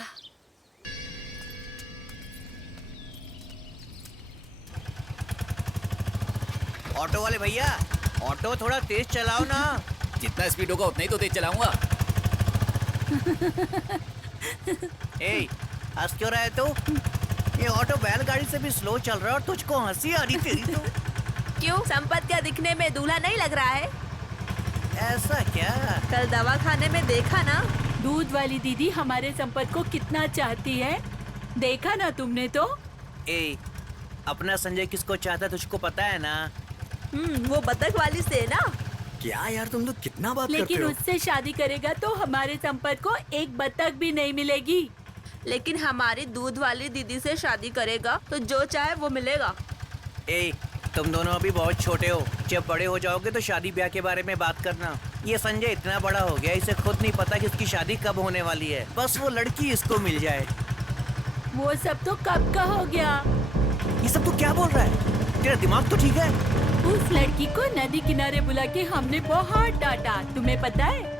ऑटो वाले भैया, ऑटो थोड़ा तेज चलाओ ना। जितना स्पीड होगा उतना ही तो तेज चलाऊंगा। ए, हंस क्यों रहा है तू? ये ऑटो बैलगाड़ी से भी स्लो चल रहा है और तुझको हंसी आ रही तेरी तो। क्यों, संपत क्या दिखने में दूल्हा नहीं लग रहा है? ऐसा क्या? कल दवा खाने में देखा ना, दूध वाली दीदी हमारे संपत को कितना चाहती है, देखा ना तुमने तो। ए, अपना संजय किसको चाहता तुझको पता है ना? वो बतख वाली से ना। क्या यार तुम लोग कितना बात करते लेकिन हो? उससे शादी करेगा तो हमारे संपत को एक बतख भी नहीं मिलेगी। लेकिन हमारी दूध वाली दीदी से शादी करेगा तो जो चाहे वो मिलेगा। ए, तुम दोनों अभी बहुत छोटे हो, जब बड़े हो जाओगे तो शादी ब्याह के बारे में बात करना। ये संजय इतना बड़ा हो गया, इसे खुद नहीं पता कि इसकी शादी कब होने वाली है। बस वो लड़की इसको मिल जाए। वो सब तो कब का हो गया। ये सब तो क्या बोल रहा है? तेरा दिमाग तो ठीक है? उस लड़की को नदी किनारे बुला के हमने बहुत डांटा, तुम्हें पता है?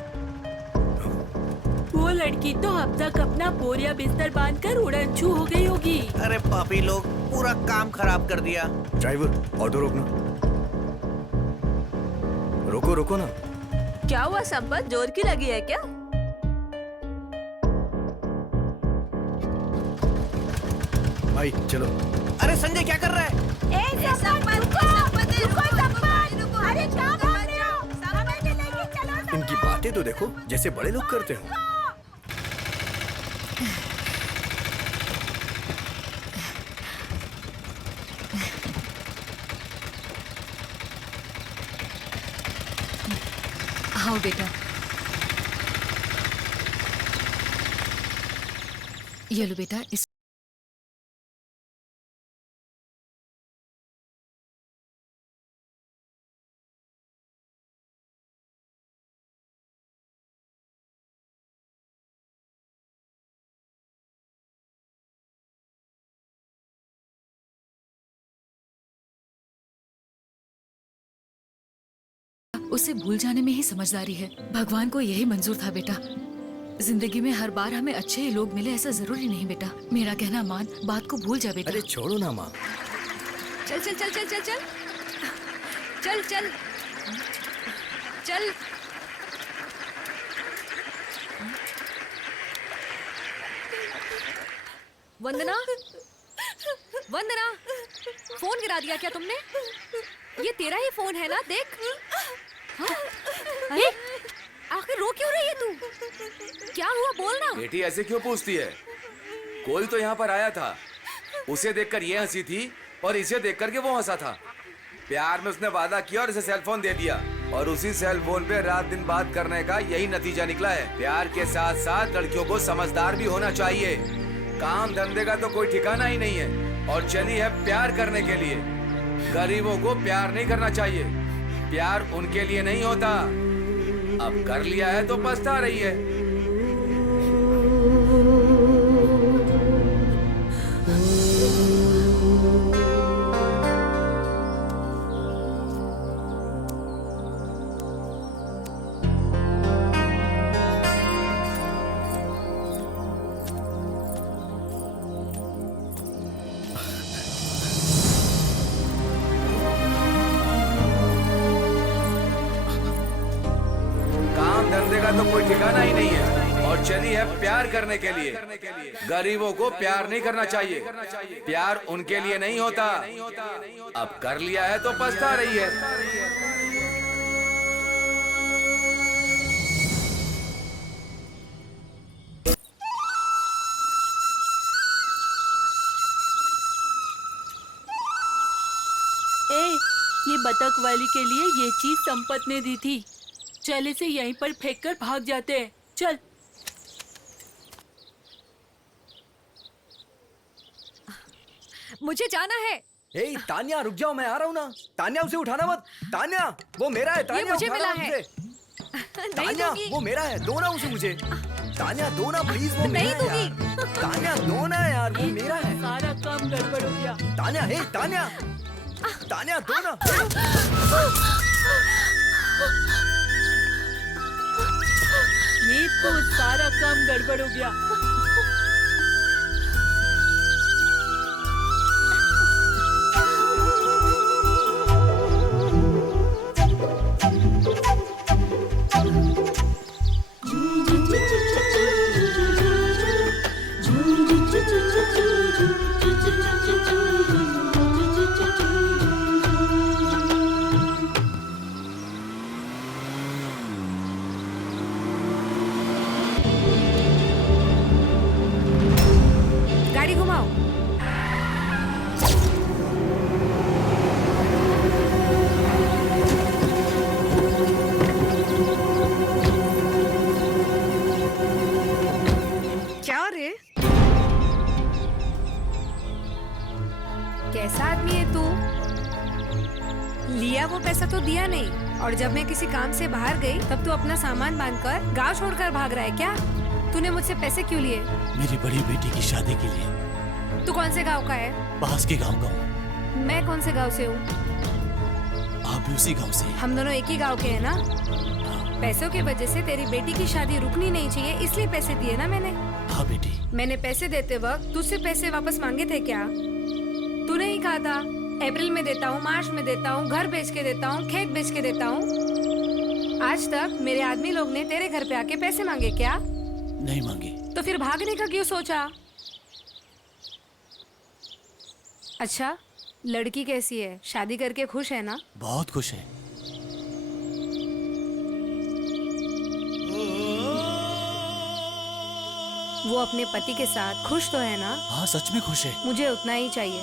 वो लड़की तो अब तक अपना बोरिया बिस्तर बांधकर उड़नछू हो गई होगी। अरे पापी लोग, पूरा काम खराब कर दिया। ड्राइवर, ऑटो रोकना। रोको रोको ना। क्या हुआ संपत, जोर की लगी है क्या? भाई चलो। अरे संजय क्या कर रहा है? अरे क्या बोल रहे हो? हमें भी लेके चलो। इनकी बातें तो देखो, जैसे बड़े लोग करते हो। आओ बेटा, ये लो बेटा। इस उसे भूल जाने में ही समझदारी है। भगवान को यही मंजूर था बेटा। जिंदगी में हर बार हमें अच्छे ही लोग मिले ऐसा जरूरी नहीं बेटा। मेरा कहना मान, बात को भूल जा बेटा। अरे छोड़ो ना माँ। चल चल चल चल चल चल चल चल चल। वंदना, वंदना, फोन गिरा दिया क्या तुमने? ये तेरा ही फोन है ना, देख। हाँ? अरे आखिर रो क्यों रही है तू? क्या हुआ, बोल ना। बेटी ऐसे क्यों पूछती है? कोई तो यहाँ पर आया था, उसे देखकर ये हंसी थी और इसे देखकर के वो हंसा था। प्यार में उसने वादा किया और इसे सेलफोन दे दिया, और उसी सेलफोन पे रात दिन बात करने का यही नतीजा निकला है। प्यार के साथ साथ लड़कियों को समझदार भी होना चाहिए। काम धंधे का तो कोई ठिकाना ही नहीं है, और चली है प्यार करने के लिए। गरीबों को प्यार नहीं करना चाहिए, प्यार उनके लिए नहीं होता। अब कर लिया है तो पछता रही है। का तो कोई ठिकाना ही नहीं है। और चली है प्यार करने के लिए। गरीबों को प्यार नहीं करना चाहिए। प्यार उनके लिए नहीं होता। अब कर लिया है तो पछता रही है। ये बतख वाली के लिए ये चीज संपत ने दी थी। चल इसे यहीं पर फेंक कर भाग जाते हैं। चल। मुझे जाना है। ए तान्या रुक जाओ, मैं आ रहा हूँ ना। तान्या उसे उठाना मत। तान्या वो मेरा है। तान्या ये मुझे उठाना मिला मत है। उसे। तान्या वो मेरा है, दो ना उसे मुझे। तान्या दो ना प्लीज, वो नहीं मेरा है यार। तान्या दो ना यार, वो मेरा है। सारा काम गड़बड़ हो गया। तान्या हे तान्या, तान्या दो ना। ये तो सारा काम गड़बड़ हो गया। गाड़ी घुमाओ। क्या रे? कैसा आदमी है तू? लिया वो पैसा तो दिया नहीं, और जब मैं किसी काम से बाहर गई तब तू अपना सामान बांधकर गांव छोड़कर भाग रहा है क्या? तूने मुझसे पैसे क्यों लिए? मेरी बड़ी बेटी की शादी के लिए। तू कौन से गांव का है? पास के गांव का हूँ। मैं कौन से गांव से हूँ? आप भी उसी गांव से? हम दोनों एक ही गांव के हैं ना? पैसों की वजह से तेरी बेटी की शादी रुकनी नहीं चाहिए, इसलिए पैसे दिए ना मैंने। हाँ बेटी। मैंने पैसे देते वक्त तुझसे पैसे वापस मांगे थे क्या? तूने ही कहा था अप्रैल में देता हूँ, मार्च में देता हूँ, घर बेच के देता हूँ, खेत बेच के देता हूँ। आज तक मेरे आदमी लोग ने तेरे घर पे आके पैसे मांगे क्या? नहीं मांगे। तो फिर भागने का क्यों सोचा? अच्छा, लड़की कैसी है? शादी करके खुश है ना? बहुत खुश है। वो अपने पति के साथ खुश तो है ना? हाँ सच में खुश है। मुझे उतना ही चाहिए।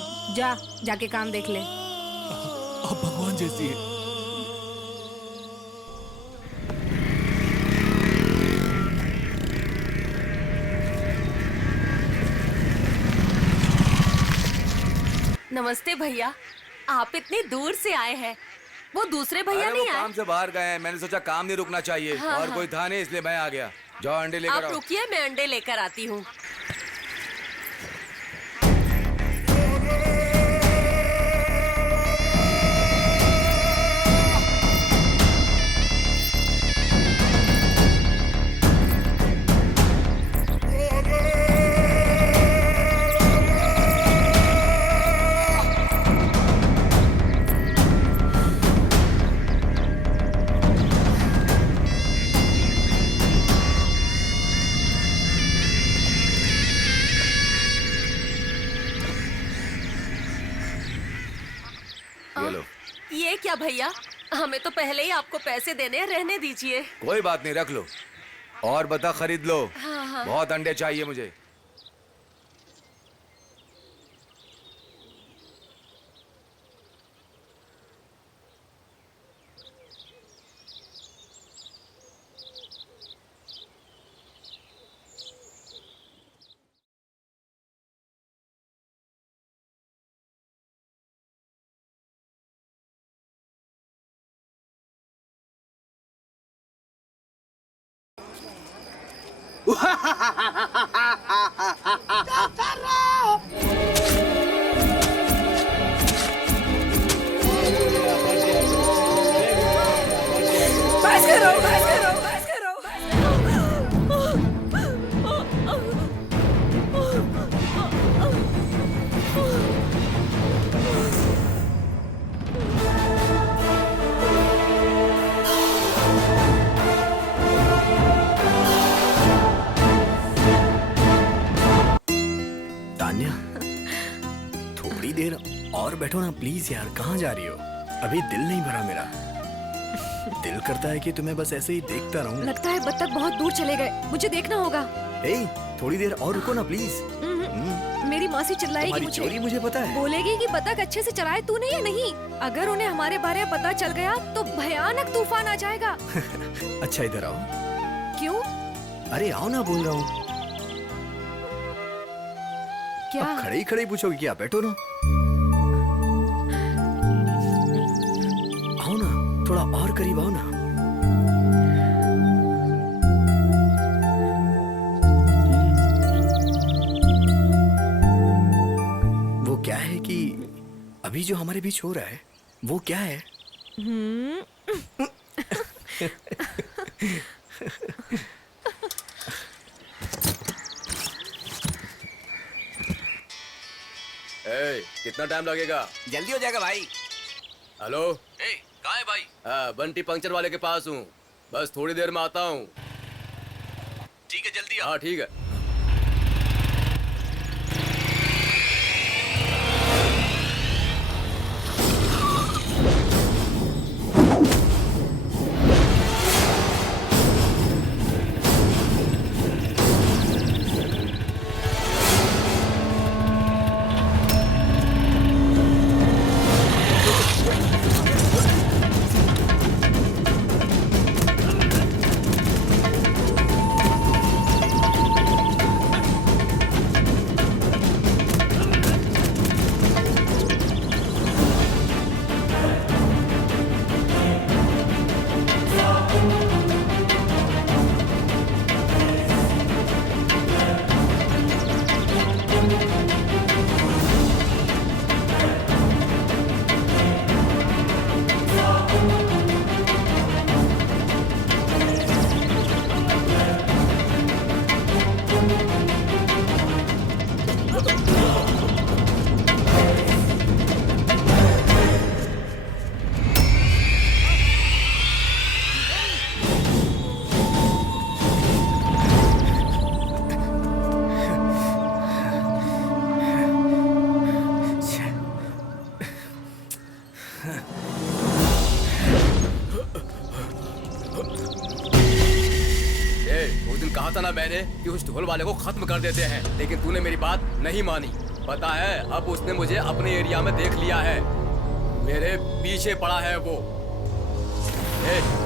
जाके काम देख ले। अब भगवान जैसी है। नमस्ते भैया, आप इतनी दूर से आए हैं। वो दूसरे भैया अरे नहीं वो आए? काम से बाहर गए हैं। मैंने सोचा काम नहीं रुकना चाहिए। हाँ, और हाँ। कोई था नहीं, इसलिए मैं आ गया। जाओ अंडे लेकर आप आओ। रुकिए, मैं अंडे लेकर आती हूँ। ये क्या भैया, हमें तो पहले ही आपको पैसे देने हैं, रहने दीजिए। कोई बात नहीं, रख लो। और बता खरीद लो। हाँ, हाँ। बहुत अंडे चाहिए मुझे। बस करो, बस करो, बस करो। बैठो ना प्लीज यार, कहाँ जा रही हो? अभी दिल नहीं भरा मेरा। दिल करता है कि तुम्हें बस ऐसे ही देखता रहूं। लगता है बत्तख बहुत दूर चले गए, मुझे देखना होगा। ए, थोड़ी देर और रुको ना प्लीज। मेरी मासी चिल्लाएगी तुम्हारी मुझे। चोरी मुझे पता है। बोलेगी कि बत्तख अच्छे से चलाए तूने या नहीं। अगर उन्हें हमारे बारे में पता चल गया तो भयानक तूफान आ जाएगा। अच्छा इधर आओ। क्यों? अरे आओ ना, बोल रहा हूँ। क्या? अब खड़े ही खड़े ही पूछोगे क्या? बैठो ना। आओ ना, थोड़ा और करीब आओ ना। वो क्या है कि अभी जो हमारे बीच हो रहा है वो क्या है? कितना टाइम लगेगा? जल्दी हो जाएगा भाई। हेलो, कहाँ है भाई? बंटी पंक्चर वाले के पास हूँ, बस थोड़ी देर में आता हूँ। ठीक है, जल्दी आओ। हाँ ठीक है। कहा था ना मैंने कि उस ढोल वाले को खत्म कर देते हैं, लेकिन तूने मेरी बात नहीं मानी। पता है, अब उसने मुझे अपने एरिया में देख लिया है, मेरे पीछे पड़ा है वो।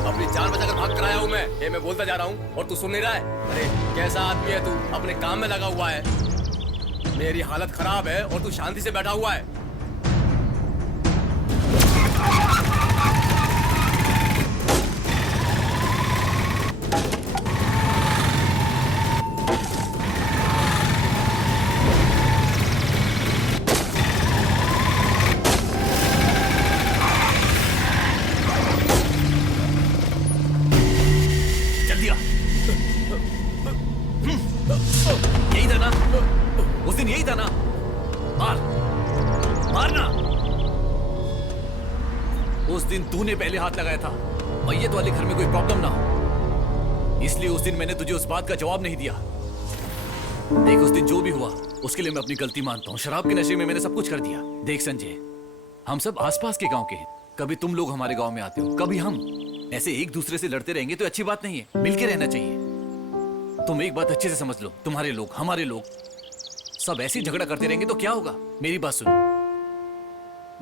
अपनी जान बचाकर भाग कर आया हूँ मैं बोलता जा रहा हूँ और तू सुन नहीं रहा है। अरे कैसा आदमी है तू, अपने काम में लगा हुआ है। मेरी हालत खराब है और तू शांति से बैठा हुआ है। यही था ना उस दिन, यही था ना? मार मारना। उस दिन तूने पहले हाथ लगाया था, मैयत वाले घर में कोई प्रॉब्लम ना हो, इसलिए उस दिन मैंने तुझे उस बात का जवाब नहीं दिया। देख, उस दिन जो भी हुआ उसके लिए मैं अपनी गलती मानता हूँ। शराब के नशे में मैंने सब कुछ कर दिया। देख संजय, हम सब आसपास के गांव के हैं, कभी तुम लोग हमारे गांव में आते हो, कभी हम। ऐसे एक दूसरे से लड़ते रहेंगे तो अच्छी बात नहीं है, मिलके रहना चाहिए। तुम एक बात अच्छे से समझ लो, तुम्हारे लोग हमारे लोग सब ऐसे झगड़ा करते रहेंगे तो क्या होगा? मेरी बात सुनो,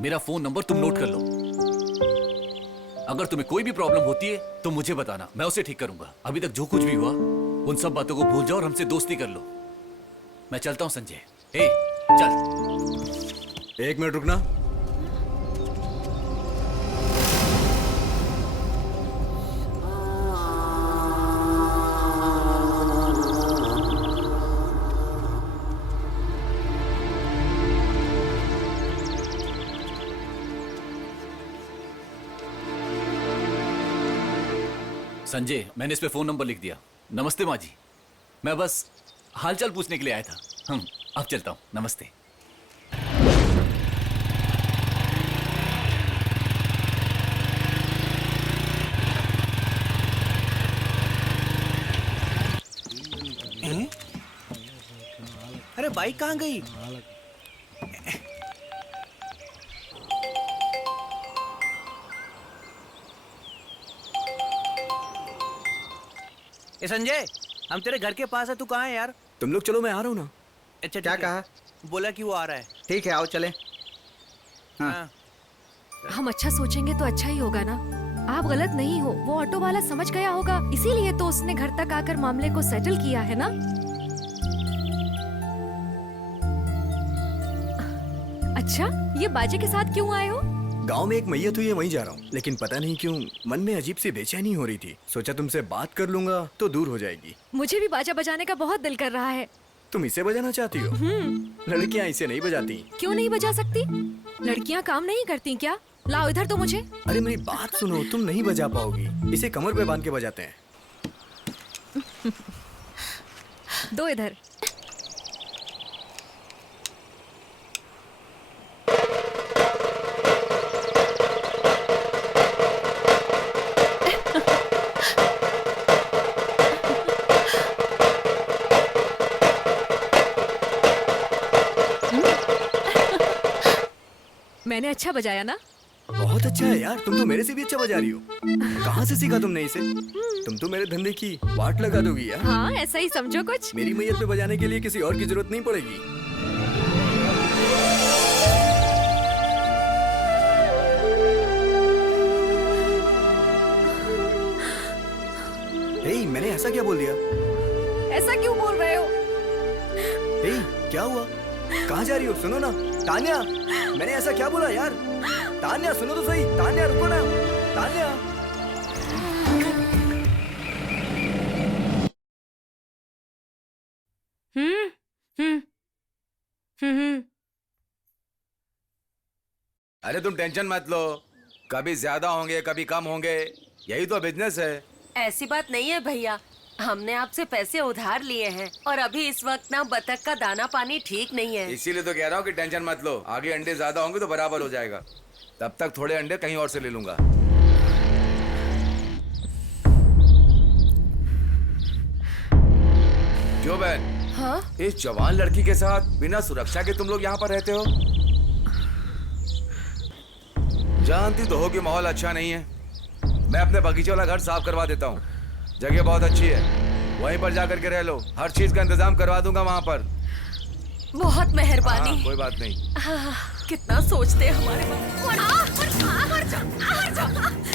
मेरा फोन नंबर तुम नोट कर लो। अगर तुम्हें कोई भी प्रॉब्लम होती है तो मुझे बताना, मैं उसे ठीक करूंगा। अभी तक जो कुछ भी हुआ उन सब बातों को भूल जाओ और हमसे दोस्ती कर लो। मैं चलता हूं संजय। चल। एक मिनट रुकना। संजय, मैंने इस पे फोन नंबर लिख दिया। नमस्ते माँ जी, मैं बस हालचाल पूछने के लिए आया था। अब चलता हूँ, नमस्ते। अरे बाइक कहाँ गई? ए संजय, हम तेरे घर के पास है, तू कहाँ है यार? तुम लोग चलो, मैं आ रहा हूँ ना। अच्छा क्या कहा? बोला कि वो आ रहा है। ठीक है, आओ चले। हाँ। हम अच्छा सोचेंगे तो अच्छा ही होगा ना। आप गलत नहीं हो, वो ऑटो वाला समझ गया होगा, इसीलिए तो उसने घर तक आकर मामले को सेटल किया है ना। अच्छा, ये बाजे के साथ क्यों आए हो? गांव में एक मैयत हुई है, वहीं जा रहा हूँ। लेकिन पता नहीं क्यों मन में अजीब सी बेचैनी हो रही थी। सोचा तुमसे बात कर लूंगा तो दूर हो जाएगी। मुझे भी बाजा बजाने का बहुत दिल कर रहा है। तुम इसे बजाना चाहती हो? लड़कियाँ इसे नहीं बजाती। क्यों नहीं बजा सकती? लड़कियाँ काम नहीं करती क्या? लाओ इधर तो मुझे। अरे मेरी बात सुनो, तुम नहीं बजा पाओगी। इसे कमर पे बांध के बजाते हैं। दो इधर। मैंने अच्छा बजाया ना? बहुत अच्छा है यार, तुम तो मेरे से भी अच्छा बजा रही हो। कहाँ से सीखा तुमने इसे? तुम तो मेरे धंधे की वाट लगा दोगी यार। हाँ, ऐसा ही समझो कुछ। मेरी मैयत पे बजाने के लिए किसी और की जरूरत नहीं पड़ेगी। हे, मैंने ऐसा क्या बोल दिया? ऐसा क्यों बोल रहे हो? हे, क्या हुआ? कहाँ जा रही हो? सुनो ना तान्या, मैंने ऐसा क्या बोला यार? तान्या सुनो तो सही। तान्या रुको ना। तान्या। अरे तुम टेंशन मत लो, कभी ज्यादा होंगे कभी कम होंगे, यही तो बिजनेस है। ऐसी बात नहीं है भैया, हमने आपसे पैसे उधार लिए हैं और अभी इस वक्त ना बतख का दाना पानी ठीक नहीं है। इसीलिए तो कह रहा हूँ कि टेंशन मत लो, आगे अंडे ज्यादा होंगे तो बराबर हो जाएगा। तब तक थोड़े अंडे कहीं और से ले लूंगा। क्यों बहन? हाँ? इस जवान लड़की के साथ बिना सुरक्षा के तुम लोग यहाँ पर रहते हो? जानती तो हो कि माहौल अच्छा नहीं है। मैं अपने बगीचे वाला घर साफ करवा देता हूँ, जगह बहुत अच्छी है, वहीं पर जाकर के रह लो। हर चीज का इंतजाम करवा दूंगा वहाँ पर। बहुत मेहरबानी। कोई बात नहीं। कितना सोचते हैं हमारे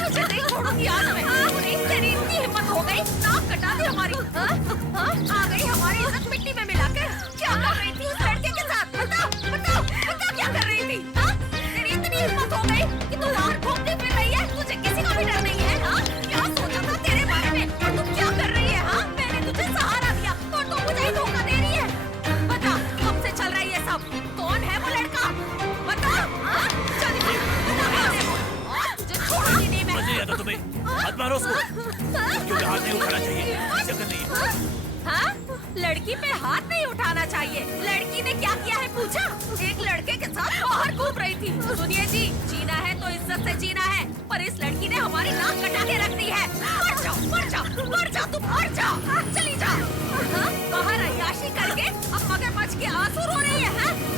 मुझे नहीं छोड़ूंगी आज मैं। तेरी इतनी हिम्मत हो गई, नाक कटा दी हमारी। आ गई हमारी इज्जत मिट्टी में मिलाकर। क्या कर रही थी उस लड़के के साथ? बताओ क्या कर रही थी? तेरी इतनी हिम्मत हो गई कि तू बाहर घूमती फिर रही है, तुझे किसी का भी डर नहीं है? क्या सोचा था तेरे बारे में? और तुम क्या कर रही है? मैंने तुझे सहारा दिया और तुम मुझे ही धोखा दे रही है। बता, कब से चल रही है सब? कौन है वो लड़का? बता। तुझे छोड़ूंगी नहीं मैं। मजा आता तुम्हें? हाथ मारो उसको। क्योंकि हाथ नहीं उठाना चाहिए, जगह नहीं है। हाँ? लड़की पे हाथ नहीं उठाना चाहिए। लड़की ने क्या किया है पूछा? एक लड़के के साथ बाहर घूम रही थी। सुनिए जी, जीना है तो इज्जत से जीना है, पर इस लड़की ने हमारी नाक कटा के रख दी है। मर जाओ तुम, मर जाओ, चली जाओ। बाहर अय्याशी करके अब मगरमच्छ के आंसू रो रही है।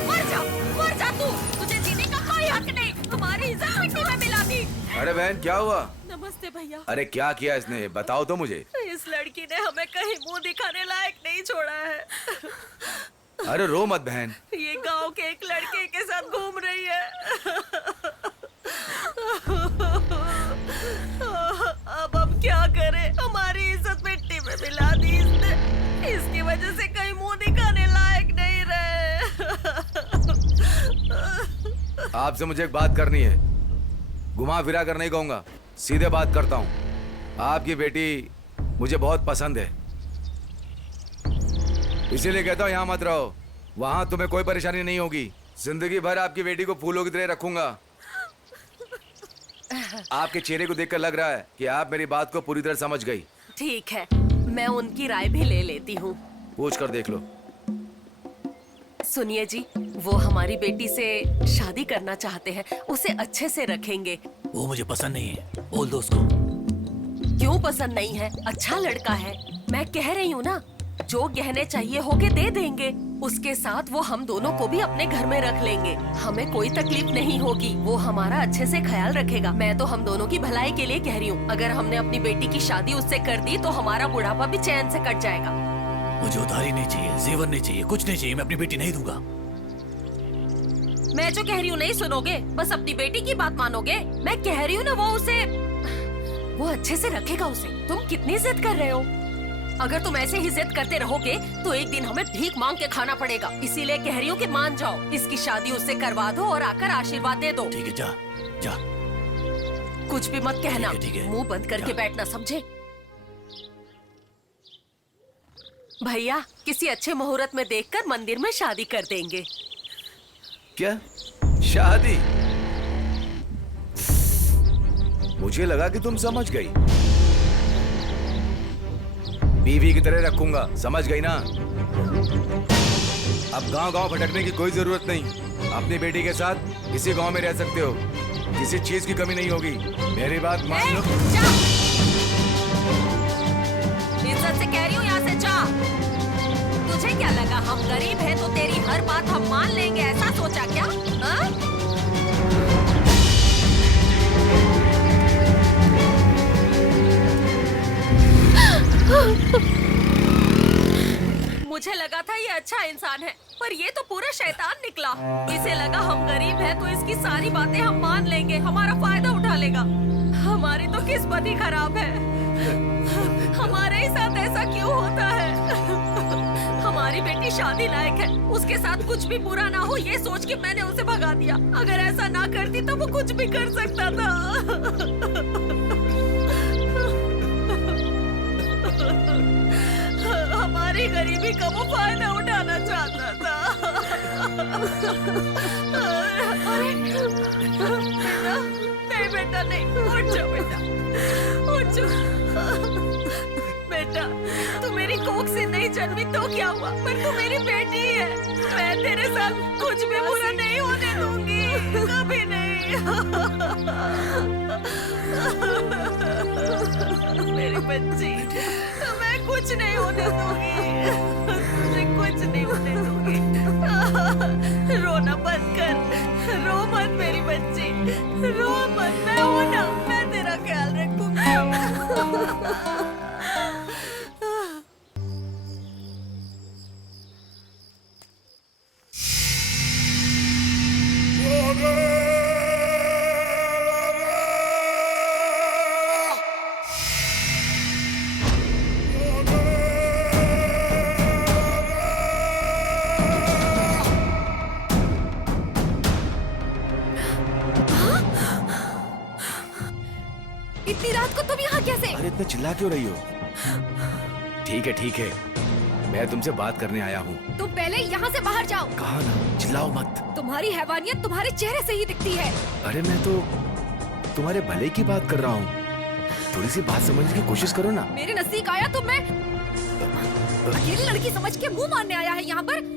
मर जा तू, तुझे जीने का कोई हक नहीं। हमारी इज्जत मिट्टी में मिला दी। अरे बहन क्या हुआ? नमस्ते भैया। अरे क्या किया इसने, बताओ तो मुझे। इस लड़की ने हमें कहीं मुंह दिखाने लायक नहीं छोड़ा है। अरे रो मत बहन। ये गांव के एक लड़के के साथ घूम रही है। अब हम क्या करें? हमारी इज्जत मिट्टी में मिला दी इसने। इसकी वजह से कहीं मुंह दिखाने लायक नहीं रहे। आपसे मुझे एक बात करनी है, घुमा फिरा कर नहीं कहूंगा, सीधे बात करता हूँ। आपकी बेटी मुझे बहुत पसंद है, इसीलिए कहता हूँ यहाँ मत रहो। वहाँ तुम्हें कोई परेशानी नहीं होगी। जिंदगी भर आपकी बेटी को फूलों की तरह रखूंगा। आपके चेहरे को देखकर लग रहा है कि आप मेरी बात को पूरी तरह समझ गई। ठीक है, मैं उनकी राय भी ले लेती हूँ। पूछ कर देख लो। सुनिए जी, वो हमारी बेटी से शादी करना चाहते हैं, उसे अच्छे से रखेंगे। वो मुझे पसंद नहीं है, बोल दो उसको। क्यों पसंद नहीं है? अच्छा लड़का है। मैं कह रही हूँ ना, जो गहने चाहिए होगे दे देंगे। उसके साथ वो हम दोनों को भी अपने घर में रख लेंगे। हमें कोई तकलीफ नहीं होगी, वो हमारा अच्छे से ख्याल रखेगा। मैं तो हम दोनों की भलाई के लिए कह रही हूँ। अगर हमने अपनी बेटी की शादी उससे कर दी तो हमारा बुढ़ापा भी चैन से कट जाएगा। मुझे उधारी नहीं चाहिए, जेवर नहीं चाहिए, कुछ नहीं चाहिए। मैं अपनी बेटी नहीं दूंगा। मैं जो कह रही हूँ नहीं सुनोगे, बस अपनी बेटी की बात मानोगे। मैं कह रही हूँ ना, वो अच्छे से रखेगा उसे। तुम कितनी जिद कर रहे हो? अगर तुम ऐसे ही जिद करते रहोगे तो एक दिन हमें भीख मांग के खाना पड़ेगा। इसीलिए कह रही हूँ कि मान जाओ, इसकी शादी उससे करवा दो और आकर आशीर्वाद दे दो। ठीक है, जा जा। कुछ भी मत कहना, ठीक है, मुंह बंद करके बैठना, समझे? भैया, किसी अच्छे मुहूर्त में देखकर मंदिर में शादी कर देंगे। क्या शादी? मुझे लगा कि तुम समझ गई। बीवी की तरह रखूंगा, समझ गई ना? अब गांव-गांव भटकने की कोई जरूरत नहीं। अपनी बेटी के साथ किसी गांव में रह सकते हो, किसी चीज की कमी नहीं होगी। मेरी बात मान लो। इज्जत से कह रही हूँ, यहाँ से जा। तुझे क्या लगा हम गरीब हैं तो तेरी हर बात हम मान लेंगे, ऐसा सोचा क्या? हाँ? मुझे लगा था ये अच्छा इंसान है, पर ये तो पूरा शैतान निकला। इसे लगा हम गरीब हैं तो इसकी सारी बातें हम मान लेंगे, हमारा फायदा उठा लेगा। हमारी तो किस्मत ही खराब है। हमारे ही साथ ऐसा क्यों होता है? हमारी बेटी शादी लायक है, उसके साथ कुछ भी बुरा ना हो ये सोच के मैंने उसे भगा दिया। अगर ऐसा ना करती तो वो कुछ भी कर सकता था। हमारी गरीबी का वो फायदा उठाना चाहता था। बेटा, नहीं बेटा नहीं, उठ जाओ बेटा, उठ जाओ। बेटा, तू मेरी कोख से नहीं जन्मी तो क्या हुआ, पर तू मेरी बेटी है। मैं तेरे साथ कुछ भी बुरा नहीं होने दूंगी, कभी नहीं। मेरी बच्ची, मैं कुछ नहीं होने दूंगी, तुझे कुछ नहीं होने दूंगी। रोना बंद कर, रो मत मेरी बच्ची, रो मत। मैं हूं ना, मैं तेरा ख्याल रखूंगी। इतनी रात को तुम यहाँ कैसे? अरे इतना चिल्ला क्यों रही हो? ठीक है, मैं तुमसे बात करने आया हूँ। तुम पहले यहाँ से बाहर जाओ। कहा ना, चिल्लाओ मत। तुम्हारी हैवानियत तुम्हारे चेहरे से ही दिखती है। अरे मैं तो तुम्हारे भले की बात कर रहा हूँ, थोड़ी सी बात समझने की कोशिश करो ना। मेरे नजदीक आया तो मैं अकेली लड़की समझ के मुंह मारने आया है यहाँ पर।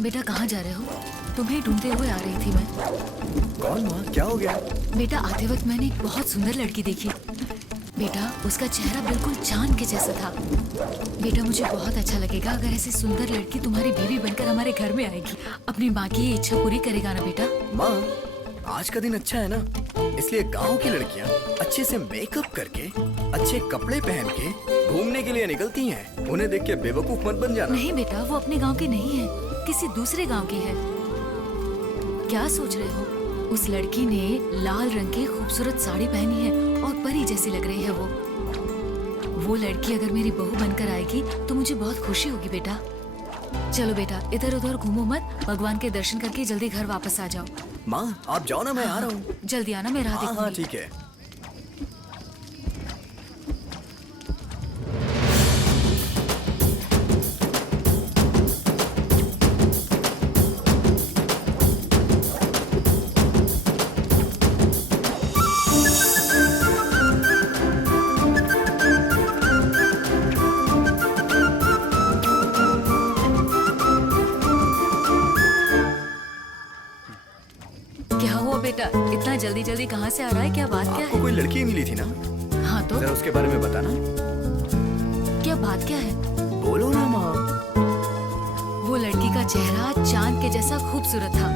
बेटा कहाँ जा रहे हो? तुम्हें ढूंढते हुए आ रही थी मैं। कौन माँ, क्या हो गया? बेटा आते वक्त मैंने एक बहुत सुंदर लड़की देखी। बेटा उसका चेहरा बिल्कुल चांद के जैसा था। बेटा मुझे बहुत अच्छा लगेगा अगर ऐसी सुंदर लड़की तुम्हारी बीवी बनकर हमारे घर में आएगी। अपनी माँ की ये इच्छा पूरी करेगा ना बेटा? माँ, आज का दिन अच्छा है ना, इसलिए गांव की लड़कियाँ अच्छे से मेकअप करके, अच्छे कपड़े पहन के घूमने के लिए निकलती हैं। उन्हें देख के बेवकूफ मत बन जाना। नहीं बेटा, वो अपने गांव की नहीं है, किसी दूसरे गांव की है। क्या सोच रहे हो? उस लड़की ने लाल रंग की खूबसूरत साड़ी पहनी है और परी जैसी लग रही है वो लड़की अगर मेरी बहू बनकर आएगी तो मुझे बहुत खुशी होगी बेटा। चलो बेटा, इधर उधर घूमो मत, भगवान के दर्शन करके जल्दी घर वापस आ जाओ। माँ, आप जाओ ना, मैं आ रहा हूँ। जल्दी आना, मैं राह देखूंगी। हाँ, ठीक है। क्या हुआ बेटा, इतना जल्दी जल्दी कहाँ से आ रहा है? क्या बात क्या आपको है? कोई लड़की मिली थी ना? हाँ तो जरा उसके बारे में बताना। क्या बात क्या है? बोलो ना माँ। वो लड़की का चेहरा चांद के जैसा खूबसूरत था।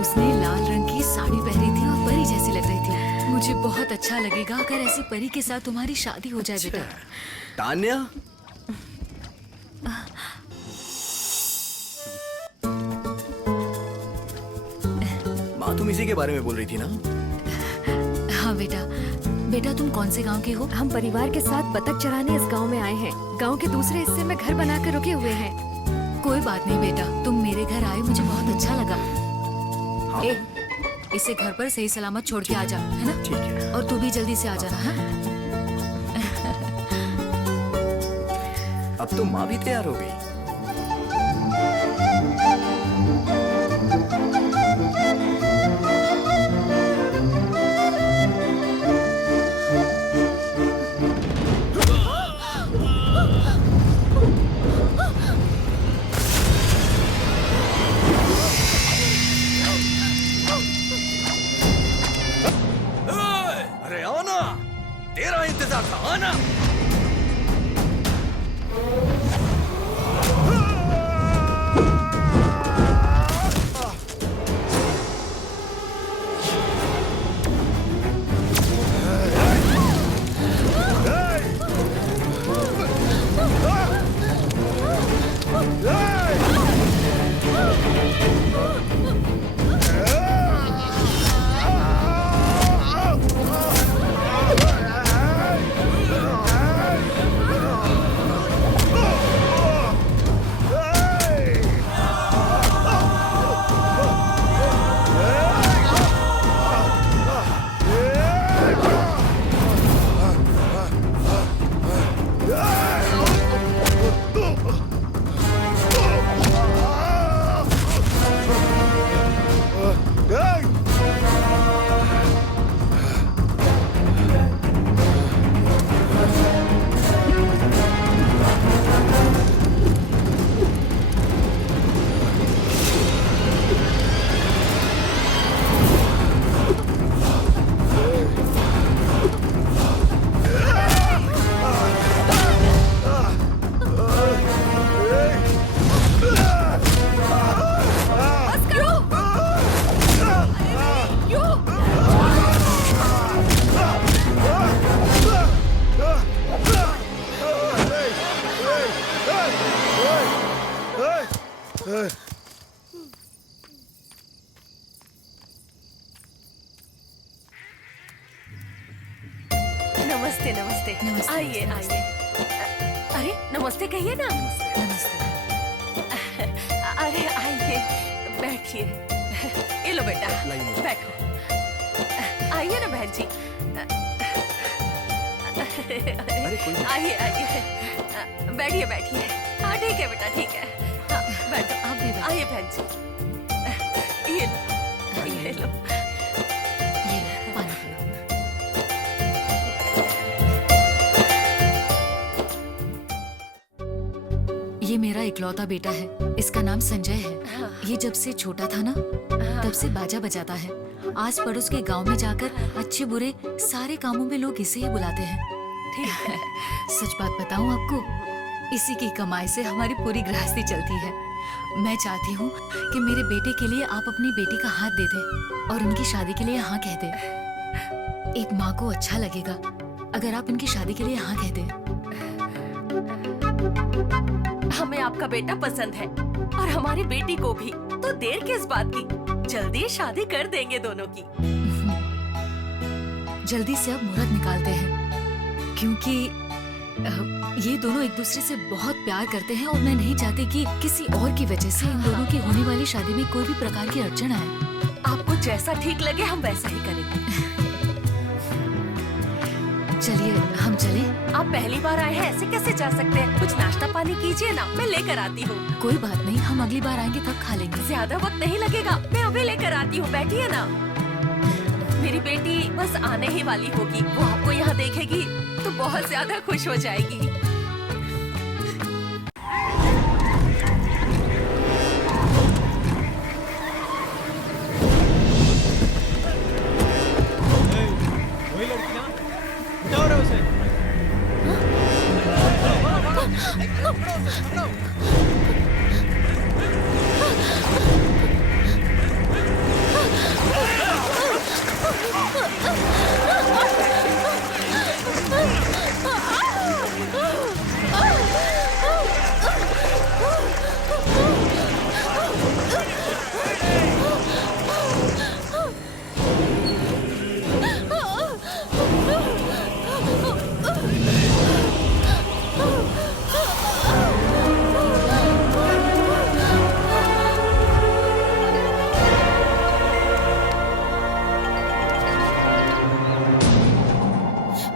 उसने लाल रंग की साड़ी पहनी थी और परी जैसी लग रही थी। मुझे बहुत अच्छा लगेगा अगर ऐसी परी के साथ तुम्हारी शादी हो जाए बेटा। तान्या, माँ तुम इसी के बारे में बोल रही थी ना? हाँ बेटा। बेटा तुम कौन से गांव के हो? हम परिवार के साथ बतख चराने इस गांव में आए हैं। गांव के दूसरे हिस्से में घर बनाकर रुके हुए हैं। कोई बात नहीं बेटा, तुम मेरे घर आए, मुझे बहुत अच्छा लगा। हाँ। इसे घर पर सही सलामत छोड़ के आ जा, है ना? ठीक है। और तू भी जल्दी से आ जाना। हाँ? अब तो माँ भी तैयार हो गई। अरे आओ ना, तेरा इंतजार था, आना। नमस्ते नमस्ते। नमस्ते, आइए नमस्ते। आइए। अरे नमस्ते कहिए ना। नमस्ते। अरे आइए, बैठिए। ये लो बेटा, बैठो। आइए ना बहन जी। आइए आइए, बैठिए बैठिए। हाँ ठीक है बेटा, ठीक है। हाँ बैठो। आप भी बैठो। आइए बहन जी। ये लो, ये लो। ये लो, पानी पियो। ये मेरा इकलौता बेटा है, इसका नाम संजय है। ये जब से छोटा था ना, तब से बाजा बजाता है। आस पड़ोस के गांव में जाकर अच्छे बुरे सारे कामों में लोग इसे ही बुलाते हैं। ठीक है। सच बात बताऊं आपको, इसी की कमाई से हमारी पूरी गृहस्थी चलती है। मैं चाहती हूँ कि मेरे बेटे के लिए आप अपनी बेटी का हाथ दे दें और उनकी शादी के लिए हाँ कह दें। एक माँ को अच्छा लगेगा अगर आप इनकी शादी के लिए हाँ कह दें। हमें आपका बेटा पसंद है और हमारी बेटी को भी, तो देर किस बात की, जल्दी शादी कर देंगे दोनों की। जल्दी से अब मुहूर्त निकालते हैं क्योंकि ये दोनों एक दूसरे से बहुत प्यार करते हैं और मैं नहीं चाहती कि किसी और की वजह से इन दोनों की होने वाली शादी में कोई भी प्रकार की अड़चन आए। आपको जैसा ठीक लगे हम वैसा ही करेंगे। चलिए हम चलें। आप पहली बार आए हैं, ऐसे कैसे जा सकते हैं? कुछ नाश्ता पानी कीजिए ना, मैं लेकर आती हूँ। कोई बात नहीं, हम अगली बार आएंगे तब खा लेंगे। ज्यादा वक्त नहीं लगेगा, मैं अभी लेकर आती हूँ, बैठिए ना। मेरी बेटी बस आने ही वाली होगी, वो आपको यहाँ देखेगी तो बहुत ज्यादा खुश हो जाएगी। वही लड़की ना, उठाओ रे उसे।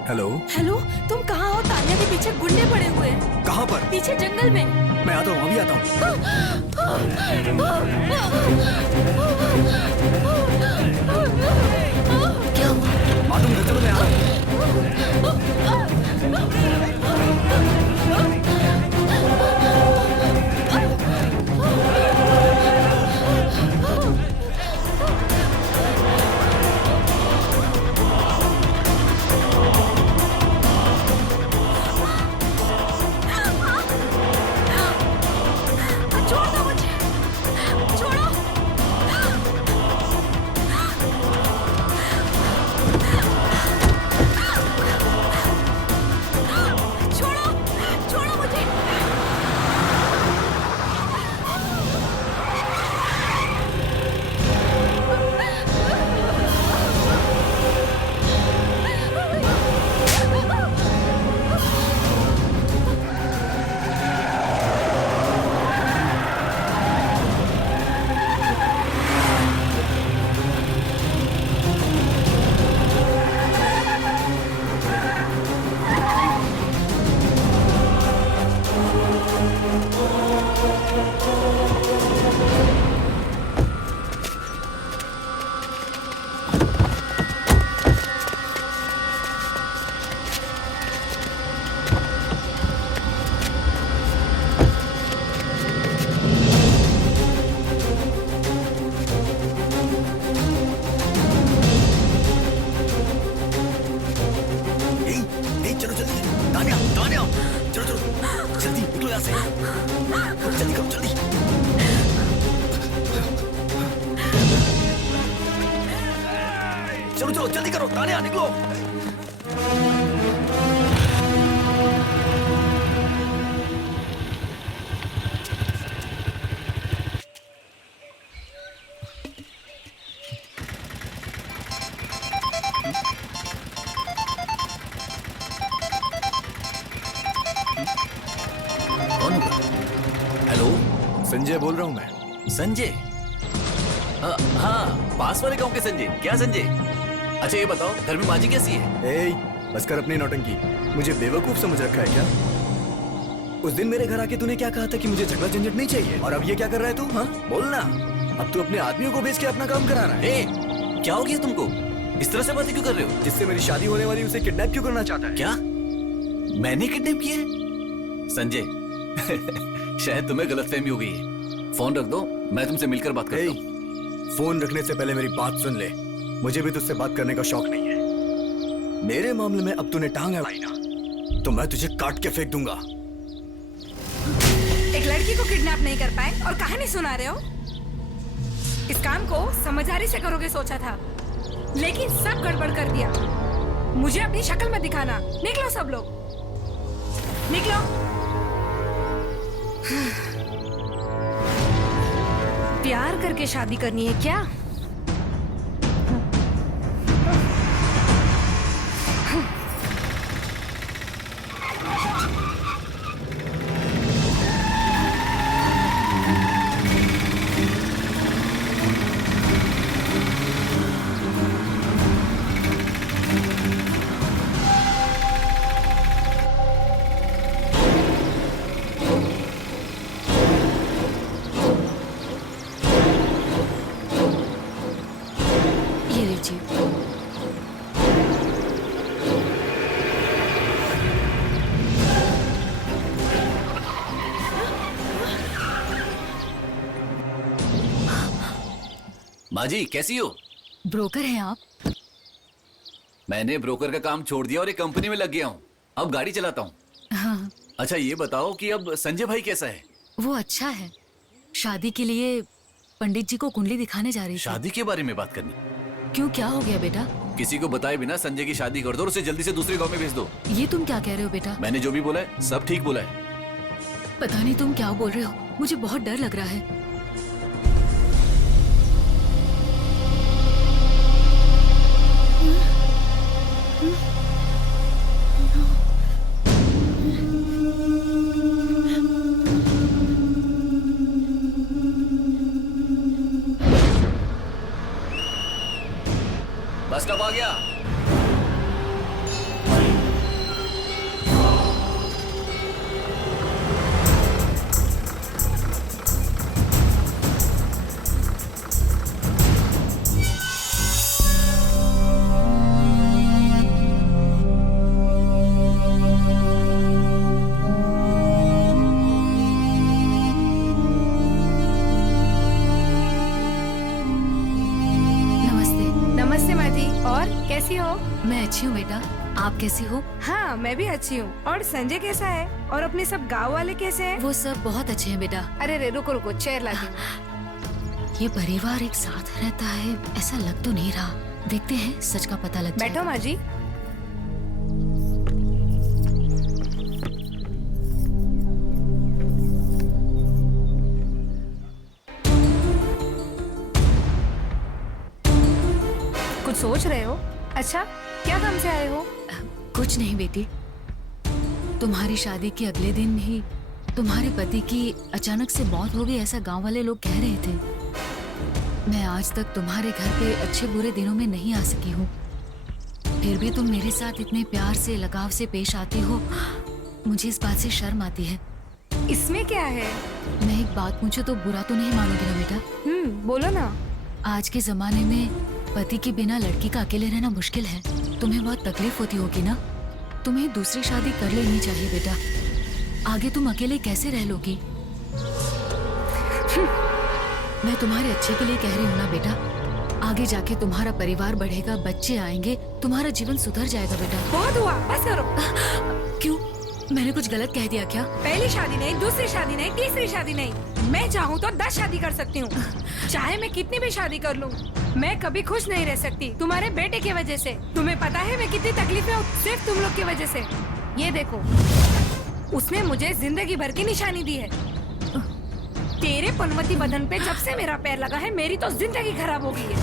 हेलो हेलो, तुम कहाँ हो? तानिया के पीछे गुंडे पड़े हुए हैं। कहाँ पर? पीछे जंगल में। मैं आता हूँ, अभी आता हूँ। क्या हुआ? मालूम है, चलो मैं आ रहा हूँ। छोड़ो मुझे, छोड़ो। छोड़ो, छोड़ो मुझे। चलो जल्दी, तानिया, तानिया, चलो चलो, जल्दी निकलो यहाँ से, जल्दी करो, जल्दी। चलो चलो, जल्दी करो, तानिया, निकलो। कौन होगा? हेलो, संजय बोल रहा हूँ मैं। संजय? हाँ, पास वाले गांव के संजय। क्या संजय? अच्छा ये बताओ, घर में माजी कैसी है? ए, बस कर अपनी नौटंकी। मुझे बेवकूफ समझ रखा है क्या? उस दिन मेरे घर आके तूने क्या कहा था कि मुझे झगड़ा झंझट नहीं चाहिए, और अब ये क्या कर रहा है तू? हाँ, बोलना। अब तू अपने आदमियों को भेज के अपना काम करा रहा है। ए, क्या हो गया तुमको? इस तरह से बातें क्यों कर रहे हो? जिससे मेरी शादी होने वाली उसे किडनैप क्यों करना चाहता है? क्या? मैंने किडनैप किया है? संजय, शायद तुम्हें गलतफहमी हो गई है। फोन रख दो, मैं तुमसे मिलकर बात करता हूँ। फोन रखने से पहले मेरी बात सुन ले। मुझे भी तुझसे बात करने का शौक नहीं है। मेरे मामले में अब तूने टांग अड़ाई ना, तो मैं तुझे काट के फेंक दूंगा। एक लड़की को किडनैप नहीं कर पाए और कहानी सुना रहे हो? इस काम को समझदारी से करोगे सोचा था, लेकिन सब गड़बड़ कर दिया। मुझे अपनी शक्ल मत दिखाना। निकलो सब लोग, निकलो। प्यार करके शादी करनी है क्या? माजी कैसी हो? ब्रोकर हैं आप? मैंने ब्रोकर का काम छोड़ दिया और एक कंपनी में लग गया हूँ। अब गाड़ी चलाता हूँ। हाँ। अच्छा ये बताओ कि अब संजय भाई कैसा है? वो अच्छा है। शादी के लिए पंडित जी को कुंडली दिखाने जा रही थी। शादी के बारे में बात करनी? क्यों, क्या हो गया बेटा? किसी को बताए बिना संजय की शादी कर दो और उसे जल्दी से दूसरे गांव में भेज दो। ये तुम क्या कह रहे हो बेटा? मैंने जो भी बोला है सब ठीक बोला है। पता नहीं तुम क्या बोल रहे हो, मुझे बहुत डर लग रहा है। बस स्टॉप आ गया। कैसी हो? मैं अच्छी हूँ बेटा, आप कैसी हो? हाँ मैं भी अच्छी हूँ। और संजय कैसा है? और अपने सब गांव वाले कैसे हैं? वो सब बहुत अच्छे हैं बेटा। अरे रुको रुको, चेयर ला दूँ। ये परिवार एक साथ रहता है ऐसा लग तो नहीं रहा, देखते हैं सच का पता लग बैठो माँ जी। कुछ सोच रहे हो? अच्छा क्या काम से आए हो? कुछ नहीं बेटी, तुम्हारी शादी के अगले दिन ही तुम्हारे पति की अचानक से मौत हो गई ऐसा गांव वाले लोग कह रहे थे। मैं आज तक तुम्हारे घर पे अच्छे बुरे दिनों में नहीं आ सकी हूँ, फिर भी तुम मेरे साथ इतने प्यार से लगाव से पेश आती हो, मुझे इस बात से शर्म आती है। इसमें क्या है? मैं एक बात पूछूं तो बुरा तो नहीं मानोगी ना बेटा? बोलो ना। आज के जमाने में पति के बिना लड़की का अकेले रहना मुश्किल है, तुम्हें बहुत तकलीफ होती होगी ना? तुम्हें दूसरी शादी कर लेनी चाहिए बेटा, आगे तुम अकेले कैसे रह लोगी? मैं तुम्हारे अच्छे के लिए कह रही हूँ ना बेटा, आगे जाके तुम्हारा परिवार बढ़ेगा, बच्चे आएंगे, तुम्हारा जीवन सुधर जाएगा बेटा। बहुत हुआ, बस करो। क्यों, मैंने कुछ गलत कह दिया क्या? पहली शादी नहीं, दूसरी शादी नहीं, तीसरी शादी नहीं, मैं चाहूँ तो 10 शादी कर सकती हूँ। चाहे मैं कितनी भी शादी कर लूँ, मैं कभी खुश नहीं रह सकती तुम्हारे बेटे की वजह से। तुम्हें पता है मैं कितनी तकलीफ में हूँ सिर्फ तुम लोग की वजह से। ये देखो, उसने मुझे जिंदगी भर की निशानी दी है। तेरे पनवती बदन पे जब से मेरा पैर लगा है, मेरी तो जिंदगी खराब हो गई है।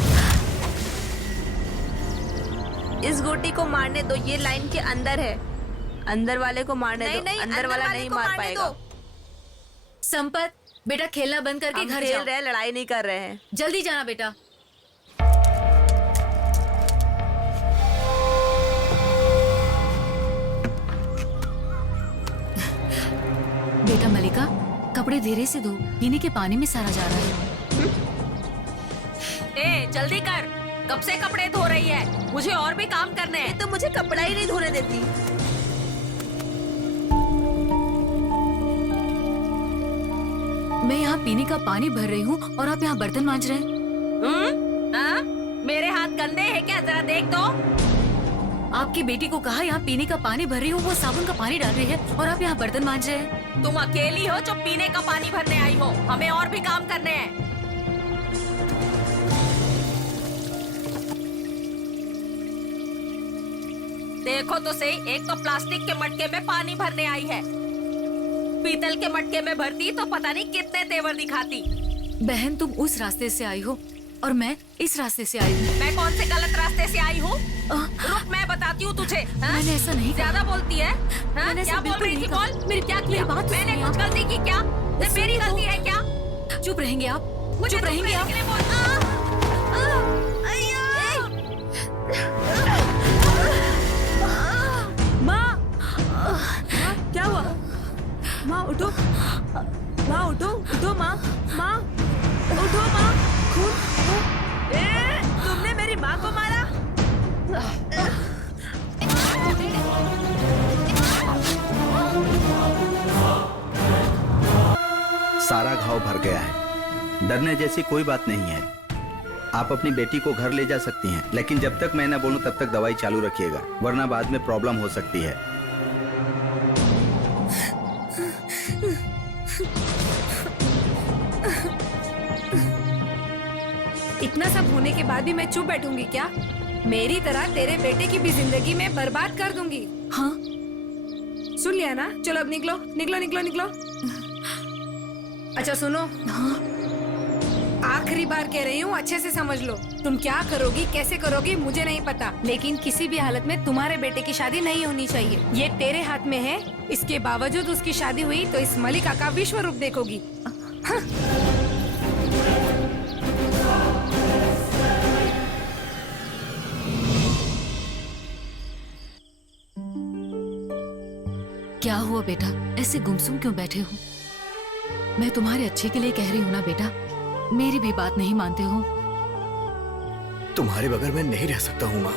इस गोटी को मारने दो, ये लाइन के अंदर है। अंदर वाले को मारने दो, अंदर वाला नहीं मार पाएगा। संपत, बेटा खेलना बंद करके घर खेल जाओ। रहे, लड़ाई नहीं कर रहे हैं। जल्दी जाना बेटा। बेटा मलिका, कपड़े धीरे से धो, पीने के पानी में सारा जा रहा है। ए, जल्दी कर, कब से कपड़े धो रही है? मुझे और भी काम करने हैं। तो मुझे कपड़ा ही नहीं धोने देती। मैं यहाँ पीने का पानी भर रही हूँ और आप यहाँ बर्तन मांज रहे हैं। मेरे हाथ गंदे हैं क्या? जरा देख दो। आपकी बेटी को कहा यहाँ पीने का पानी भर रही हूँ, वो साबुन का पानी डाल रही है और आप यहाँ बर्तन मांज रहे हैं। तुम अकेली हो जो पीने का पानी भरने आई हो, हमें और भी काम करने हैं। देखो तो सही, एक तो प्लास्टिक के मटके में पानी भरने आई है, पीतल के मटके में भरती तो पता नहीं कितने तेवर दिखाती। बहन तुम उस रास्ते से आई हो और मैं इस रास्ते से आई हूँ। मैं कौन से गलत रास्ते से आई हूँ? रुक, मैं बताती हूँ तुझे। मैंने ऐसा नहीं कहा। ज्यादा बोलती है? मैंने क्या ऐसा बोल बिल्कुल रही थी? नहीं कहा। बोल, मेरी क्या किया? बात मैंने सुनिए कुछ आप। गलती की क्या? मेरी गलती है क्या? चुप रहेंगे आप? मुझे चुप रहेंगे आप? के लिए बोल। माँ, क्या हुआ? माँ उठो, माँ उठो, उठो माँ, माँ उठो माँ, खून। तुमने मेरी माँ को मारा? सारा घाव भर गया है। डरने जैसी कोई बात नहीं है। आप अपनी बेटी को घर ले जा सकती हैं, लेकिन जब तक मैं न बोलूं तब तक दवाई चालू रखिएगा, वरना बाद में प्रॉब्लम हो सकती है। इतना सब होने के बाद भी मैं चुप बैठूंगी क्या? मेरी तरह तेरे बेटे की भी जिंदगी में बर्बाद कर दूंगी। हाँ सुन लिया ना? चलो अब निकलो निकलो निकलो निकलो। अच्छा सुनो, आखिरी बार कह रही हूँ, अच्छे से समझ लो। तुम क्या करोगी, कैसे करोगी मुझे नहीं पता, लेकिन किसी भी हालत में तुम्हारे बेटे की शादी नहीं होनी चाहिए। ये तेरे हाथ में है। इसके बावजूद उसकी शादी हुई तो इस मलिका का विश्व रूप देखोगी। हाँ। क्या हुआ बेटा, ऐसे गुमसुम क्यों बैठे हो? मैं तुम्हारे अच्छे के लिए कह रही हूँ ना बेटा, मेरी भी बात नहीं मानते हो। तुम्हारे बगैर मैं नहीं रह सकता हूँ माँ।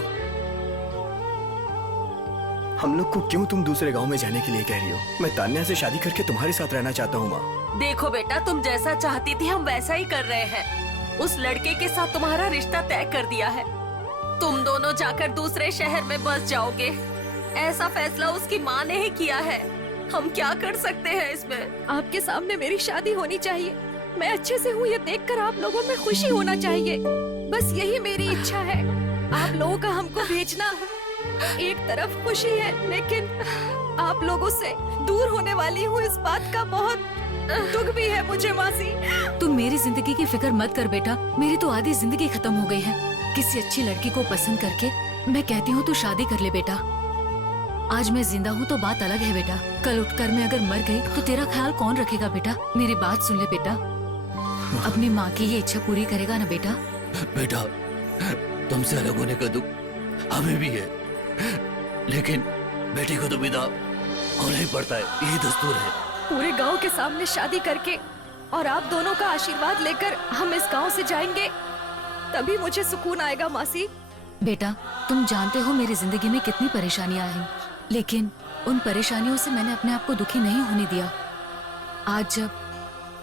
हम लोग को क्यों तुम दूसरे गांव में जाने के लिए कह रही हो? मैं तान्या से शादी करके तुम्हारे साथ रहना चाहता हूँ माँ। देखो बेटा, तुम जैसा चाहती थी हम वैसा ही कर रहे हैं। उस लड़के के साथ तुम्हारा रिश्ता तय कर दिया है। तुम दोनों जाकर दूसरे शहर में बस जाओगे। ऐसा फैसला उसकी माँ ने ही किया है। हम क्या कर सकते हैं इसमें? आपके सामने मेरी शादी होनी चाहिए। मैं अच्छे से हूँ ये देखकर आप लोगों में खुशी होना चाहिए। बस यही मेरी इच्छा है। आप लोगों का हमको भेजना एक तरफ खुशी है, लेकिन आप लोगों से दूर होने वाली हूँ इस बात का बहुत दुख भी है मुझे मासी। तुम मेरी जिंदगी की फिक्र मत कर बेटा, मेरी तो आधी जिंदगी खत्म हो गई है। किसी अच्छी लड़की को पसंद करके मैं कहती हूँ तू शादी कर ले बेटा। आज मैं जिंदा हूँ तो बात अलग है बेटा, कल उठकर मैं अगर मर गई तो तेरा ख्याल कौन रखेगा बेटा? मेरी बात सुन ले बेटा, अपनी माँ की ये इच्छा पूरी करेगा ना बेटा? बेटा, तुमसे अलग होने का दुख हमें भी है, लेकिन बेटी को तो विदा होना ही पड़ता है, यही दस्तूर है। पूरे गांव के सामने शादी करके और आप दोनों का आशीर्वाद लेकर हम इस गांव से जाएंगे, तभी मुझे सुकून आएगा मासी। बेटा, तुम जानते हो मेरी जिंदगी में कितनी परेशानियां आई, लेकिन उन परेशानियों से मैंने अपने आप को दुखी नहीं होने दिया। आज जब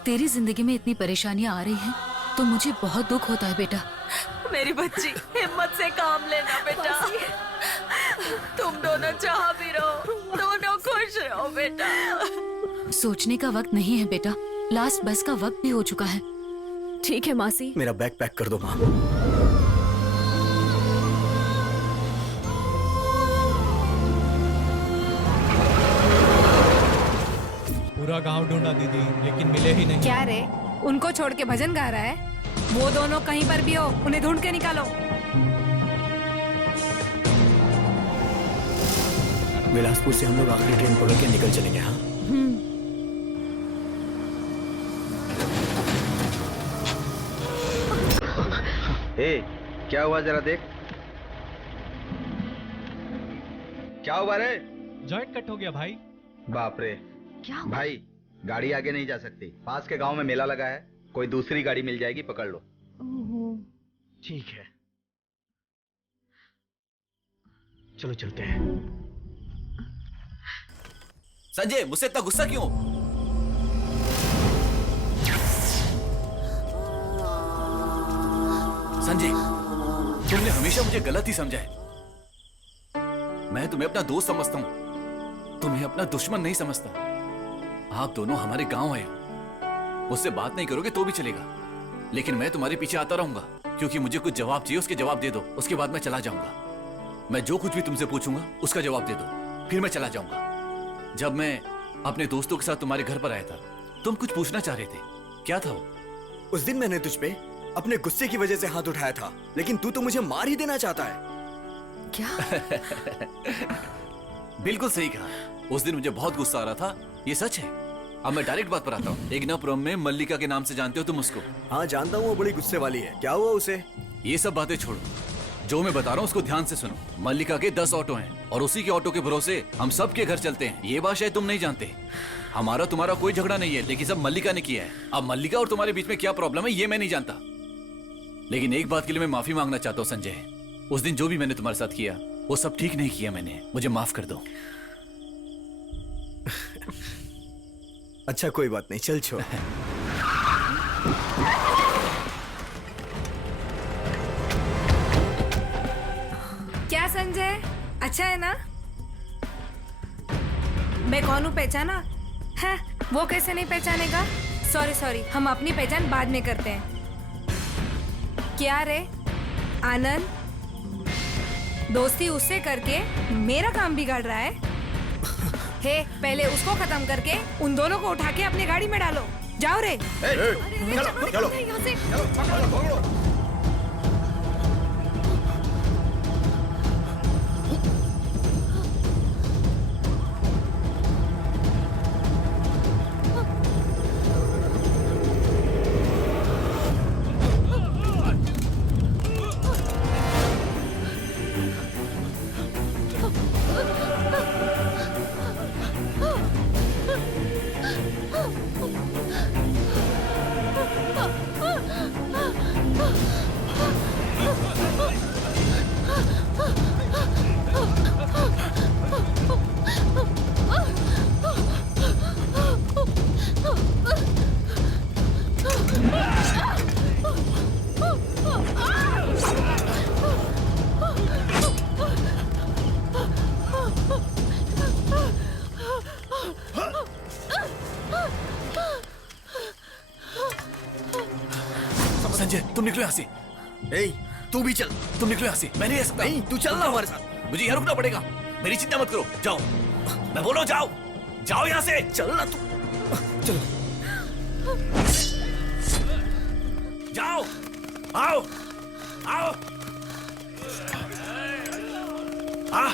तेरी जिंदगी में इतनी परेशानियां आ रही हैं, तो मुझे बहुत दुख होता है बेटा। मेरी बच्ची, हिम्मत से काम लेना बेटा। तुम दोनों जहाँ भी रहो, दोनों खुश रहो बेटा। सोचने का वक्त नहीं है बेटा, लास्ट बस का वक्त भी हो चुका है। ठीक है मासी। मेरा बैग पैक कर दो माँ। पूरा गांव ढूंढा दीदी, लेकिन मिले ही नहीं। क्या रे, उनको छोड़ के भजन गा रहा है? वो दोनों कहीं पर भी हो, उन्हें ढूंढ के निकालो। बिलासपुर से हम लोग आखिरी ट्रेन पकड़ के निकल चलेंगे। हाँ ए, क्या हुआ जरा देख। क्या हुआ रे? जॉइंट कट हो गया भाई। बाप रे, क्या हुआ? भाई गाड़ी आगे नहीं जा सकती, पास के गांव में मेला लगा है, कोई दूसरी गाड़ी मिल जाएगी, पकड़ लो। ठीक है, चलो चलते हैं। संजय, मुझसे इतना गुस्सा क्यों? संजय, तुमने हमेशा मुझे गलत ही समझा है। मैं तुम्हें अपना दोस्त समझता हूँ, तुम्हें अपना दुश्मन नहीं समझता। आप दोनों हमारे गांव आए हो, मुझसे बात नहीं करोगे तो भी चलेगा, लेकिन मैं तुम्हारे पीछे आता रहूंगा, क्योंकि मुझे कुछ जवाब चाहिए। उसके जवाब दे दो, उसके बाद मैं चला जाऊंगा। मैं जो कुछ भी तुमसे पूछूंगा उसका जवाब दे दो, फिर मैं चला जाऊंगा। जब मैं अपने दोस्तों के साथ तुम्हारे घर पर आया था, तुम कुछ पूछना चाह रहे थे, क्या था वो? उस दिन मैंने तुझ पे अपने गुस्से की वजह से हाथ उठाया था, लेकिन तू तो मुझे मार ही देना चाहता है। बिल्कुल सही कहा। उस दिन मुझे बहुत गुस्सा आ रहा था, ये सच है। अब मैं डायरेक्ट बात पर आता हूँ। एग्नापुरम में मल्लिका के नाम से जानते हो तुम उसको? हाँ जानता हूँ, वो बड़ी गुस्से वाली है। क्या हुआ उसे? ये सब बातें छोड़ो, जो मैं बता रहा हूँ उसको ध्यान से सुनो। मल्लिका के 10 ऑटो हैं और उसी के ऑटो के भरोसे हम सब के घर चलते हैं। ये बात शायद तुम नहीं जानते। हमारा तुम्हारा कोई झगड़ा नहीं है, लेकिन सब मल्लिका ने किया है। अब मल्लिका और तुम्हारे बीच में क्या प्रॉब्लम है ये मैं नहीं जानता, लेकिन एक बात के लिए मैं माफी मांगना चाहता हूँ संजय। उस दिन जो भी मैंने तुम्हारे साथ किया वो सब ठीक नहीं किया मैंने, मुझे माफ कर दो। अच्छा कोई बात नहीं, चल छोड़। क्या संजय, अच्छा है ना? मैं कौन हूँ पहचाना है? वो कैसे नहीं पहचानेगा? सॉरी, हम अपनी पहचान बाद में करते हैं। क्या रे आनंद, दोस्ती उससे करके मेरा काम बिगाड़ रहा है? हे, पहले उसको खत्म करके उन दोनों को उठा के अपनी गाड़ी में डालो। जाओ रे। चलो यहाँ से। संजय तुम निकलो यहाँ से। तू भी चल। तुम निकलो यहाँ से। मैं नहीं रह सकता। नहीं, तू चल ना हमारे साथ। मुझे यहाँ रुकना पड़ेगा। मेरी चिंता मत करो, जाओ। मैं बोलो जाओ, जाओ यहाँ से। चल ना तू। चलो जाओ, आओ आओ आ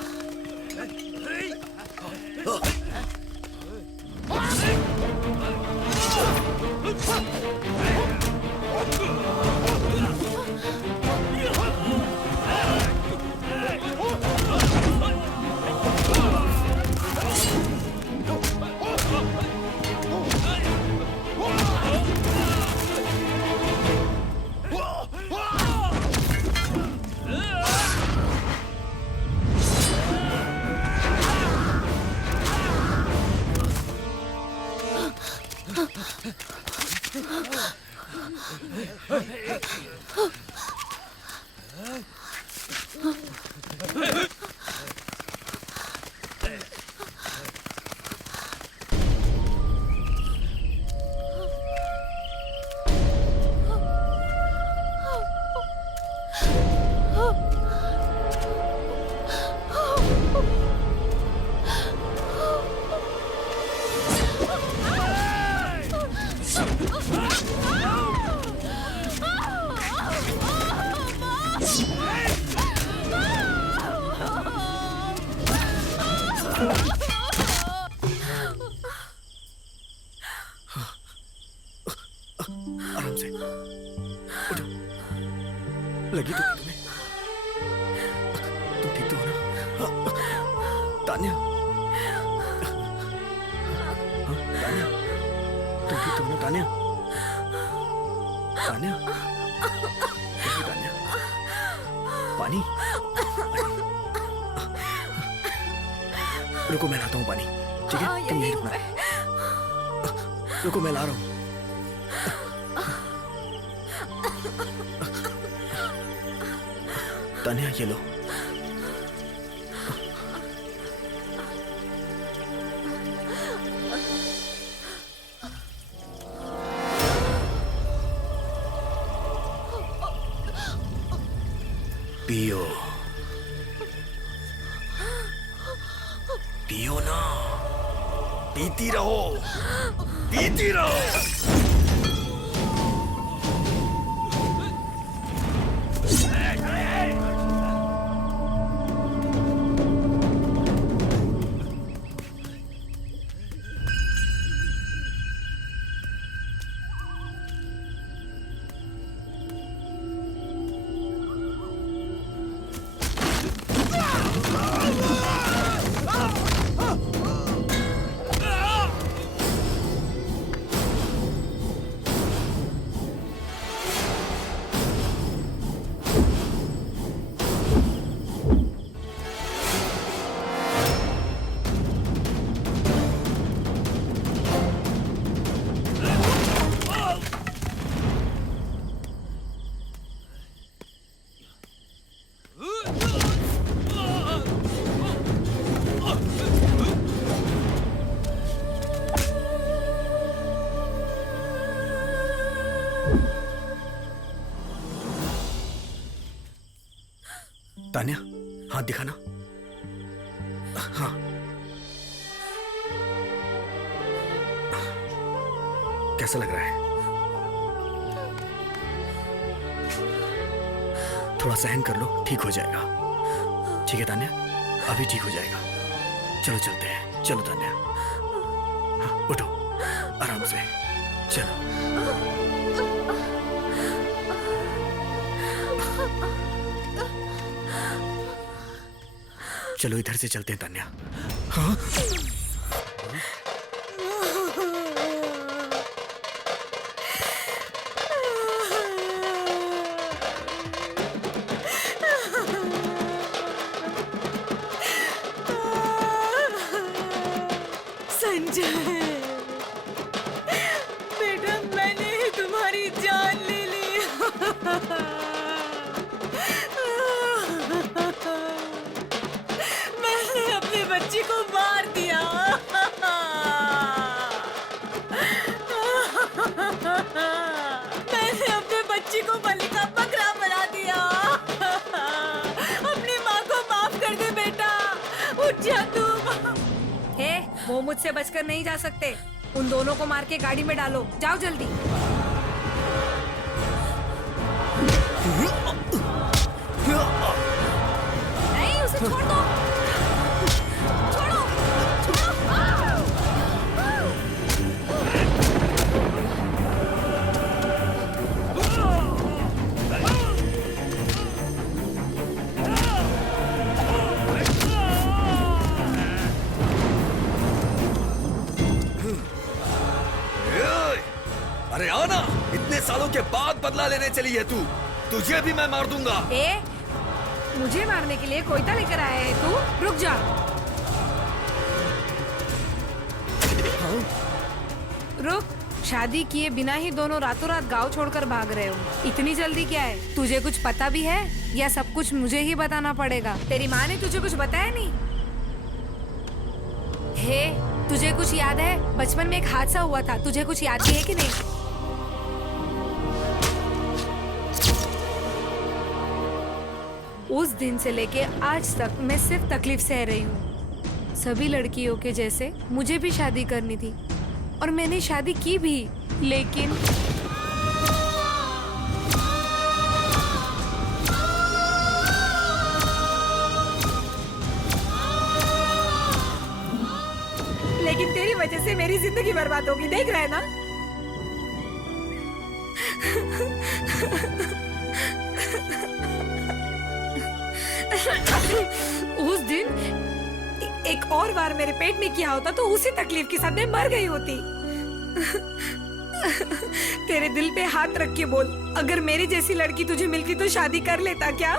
आराम से उठो। लगी तो तुम्हें? तुम ठीक तो हो ना? तान्या, तान्या, तुम ठीक तो हो ना? तान्या, तान्या, कैसी तान्या? पानी, रुको मैं लाता हूँ पानी, ठीक है? तुम यहीं रुकना। रुको मैं ला रहा हूँ। तान्या ये लो। पियो पियो ना, पीती रहो, पीती रहो। तान्या, हाथ दिखाना। हाँ, कैसा लग रहा है? थोड़ा सहन कर लो, ठीक हो जाएगा। ठीक है तान्या, अभी ठीक हो जाएगा। चलो चलते हैं, चलो तान्या। हाँ, उठो, आराम से, चलो। चलो इधर से चलते हैं तान्या। हाँ? संजय, बेटा मैंने ही तुम्हारी जान ले ली। बच्ची को मार दिया। मैंने अपने बच्ची को बलि का बकरा बना दिया। अपनी माँ को माफ कर दे बेटा, उठ जा तुम। हे, वो मुझसे बचकर नहीं जा सकते। उन दोनों को मार के गाड़ी में डालो, जाओ जल्दी। नहीं, उसे छोड़ दो। अरे आना, इतने सालों के बाद बदला लेने चली है तू। तुझे भी मैं मार दूंगा। मुझे मारने के लिए कोयता लेकर आया है तू? रुक जा। हाँ? रुक, शादी किए बिना ही दोनों रातों रात गांव छोड़कर भाग रहे हो। इतनी जल्दी क्या है? तुझे कुछ पता भी है या सब कुछ मुझे ही बताना पड़ेगा? तेरी माँ ने तुझे कुछ बताया नहीं? हे, तुझे कुछ याद है? बचपन में एक हादसा हुआ था, तुझे कुछ याद भी है कि नहीं? उस दिन से लेके आज तक मैं सिर्फ तकलीफ सह रही हूँ। सभी लड़कियों के जैसे मुझे भी शादी करनी थी और मैंने शादी की भी, लेकिन तेरी वजह से मेरी जिंदगी बर्बाद होगी, देख रहा है ना? उस दिन एक और बार मेरे पेट में किया होता तो उसी तकलीफ के साथ मैं मर गई होती। तेरे दिल पे हाथ रख के बोल, अगर मेरी जैसी लड़की तुझे मिलती तो शादी कर लेता क्या?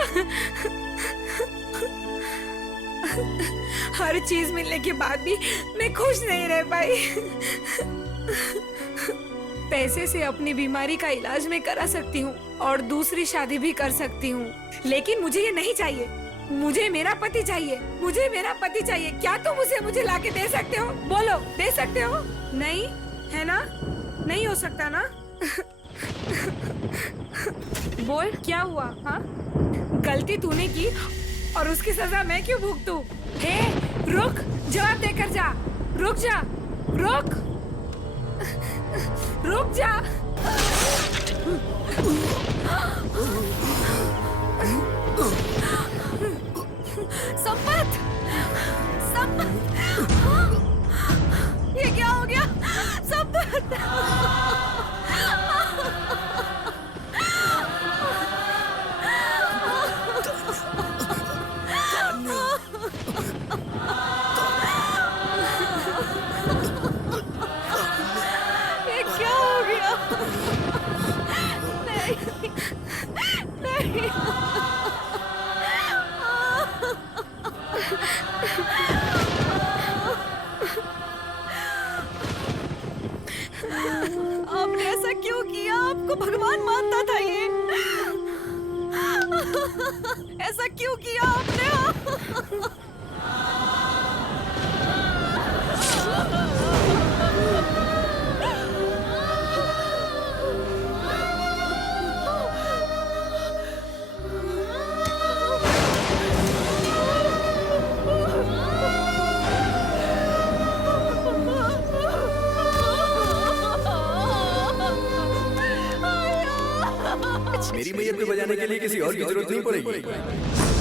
हर चीज मिलने के बाद भी मैं खुश नहीं रह पाई। पैसे से अपनी बीमारी का इलाज मैं करा सकती हूँ और दूसरी शादी भी कर सकती हूँ, लेकिन मुझे ये नहीं चाहिए। मुझे मेरा पति चाहिए, मुझे मेरा पति चाहिए। क्या तुम उसे मुझे लाके दे सकते हो? बोलो, दे सकते हो? नहीं है ना? नहीं हो सकता ना? बोल, क्या हुआ? हाँ, गलती तूने की और उसकी सजा मैं क्यों भुगतूं? हे, रुक, जवाब देकर जा। रुक जा, रुक, रुक जा। संपत, संपत, ये क्या हो गया? संपत, ये क्या हो गया? नहीं, नहीं। आपने ऐसा क्यों किया? आपको भगवान मानता था ये? ऐसा क्यों किया आपने? मेरी मैयत पे बजाने के लिए किसी और की जरूरत नहीं पड़ेगी।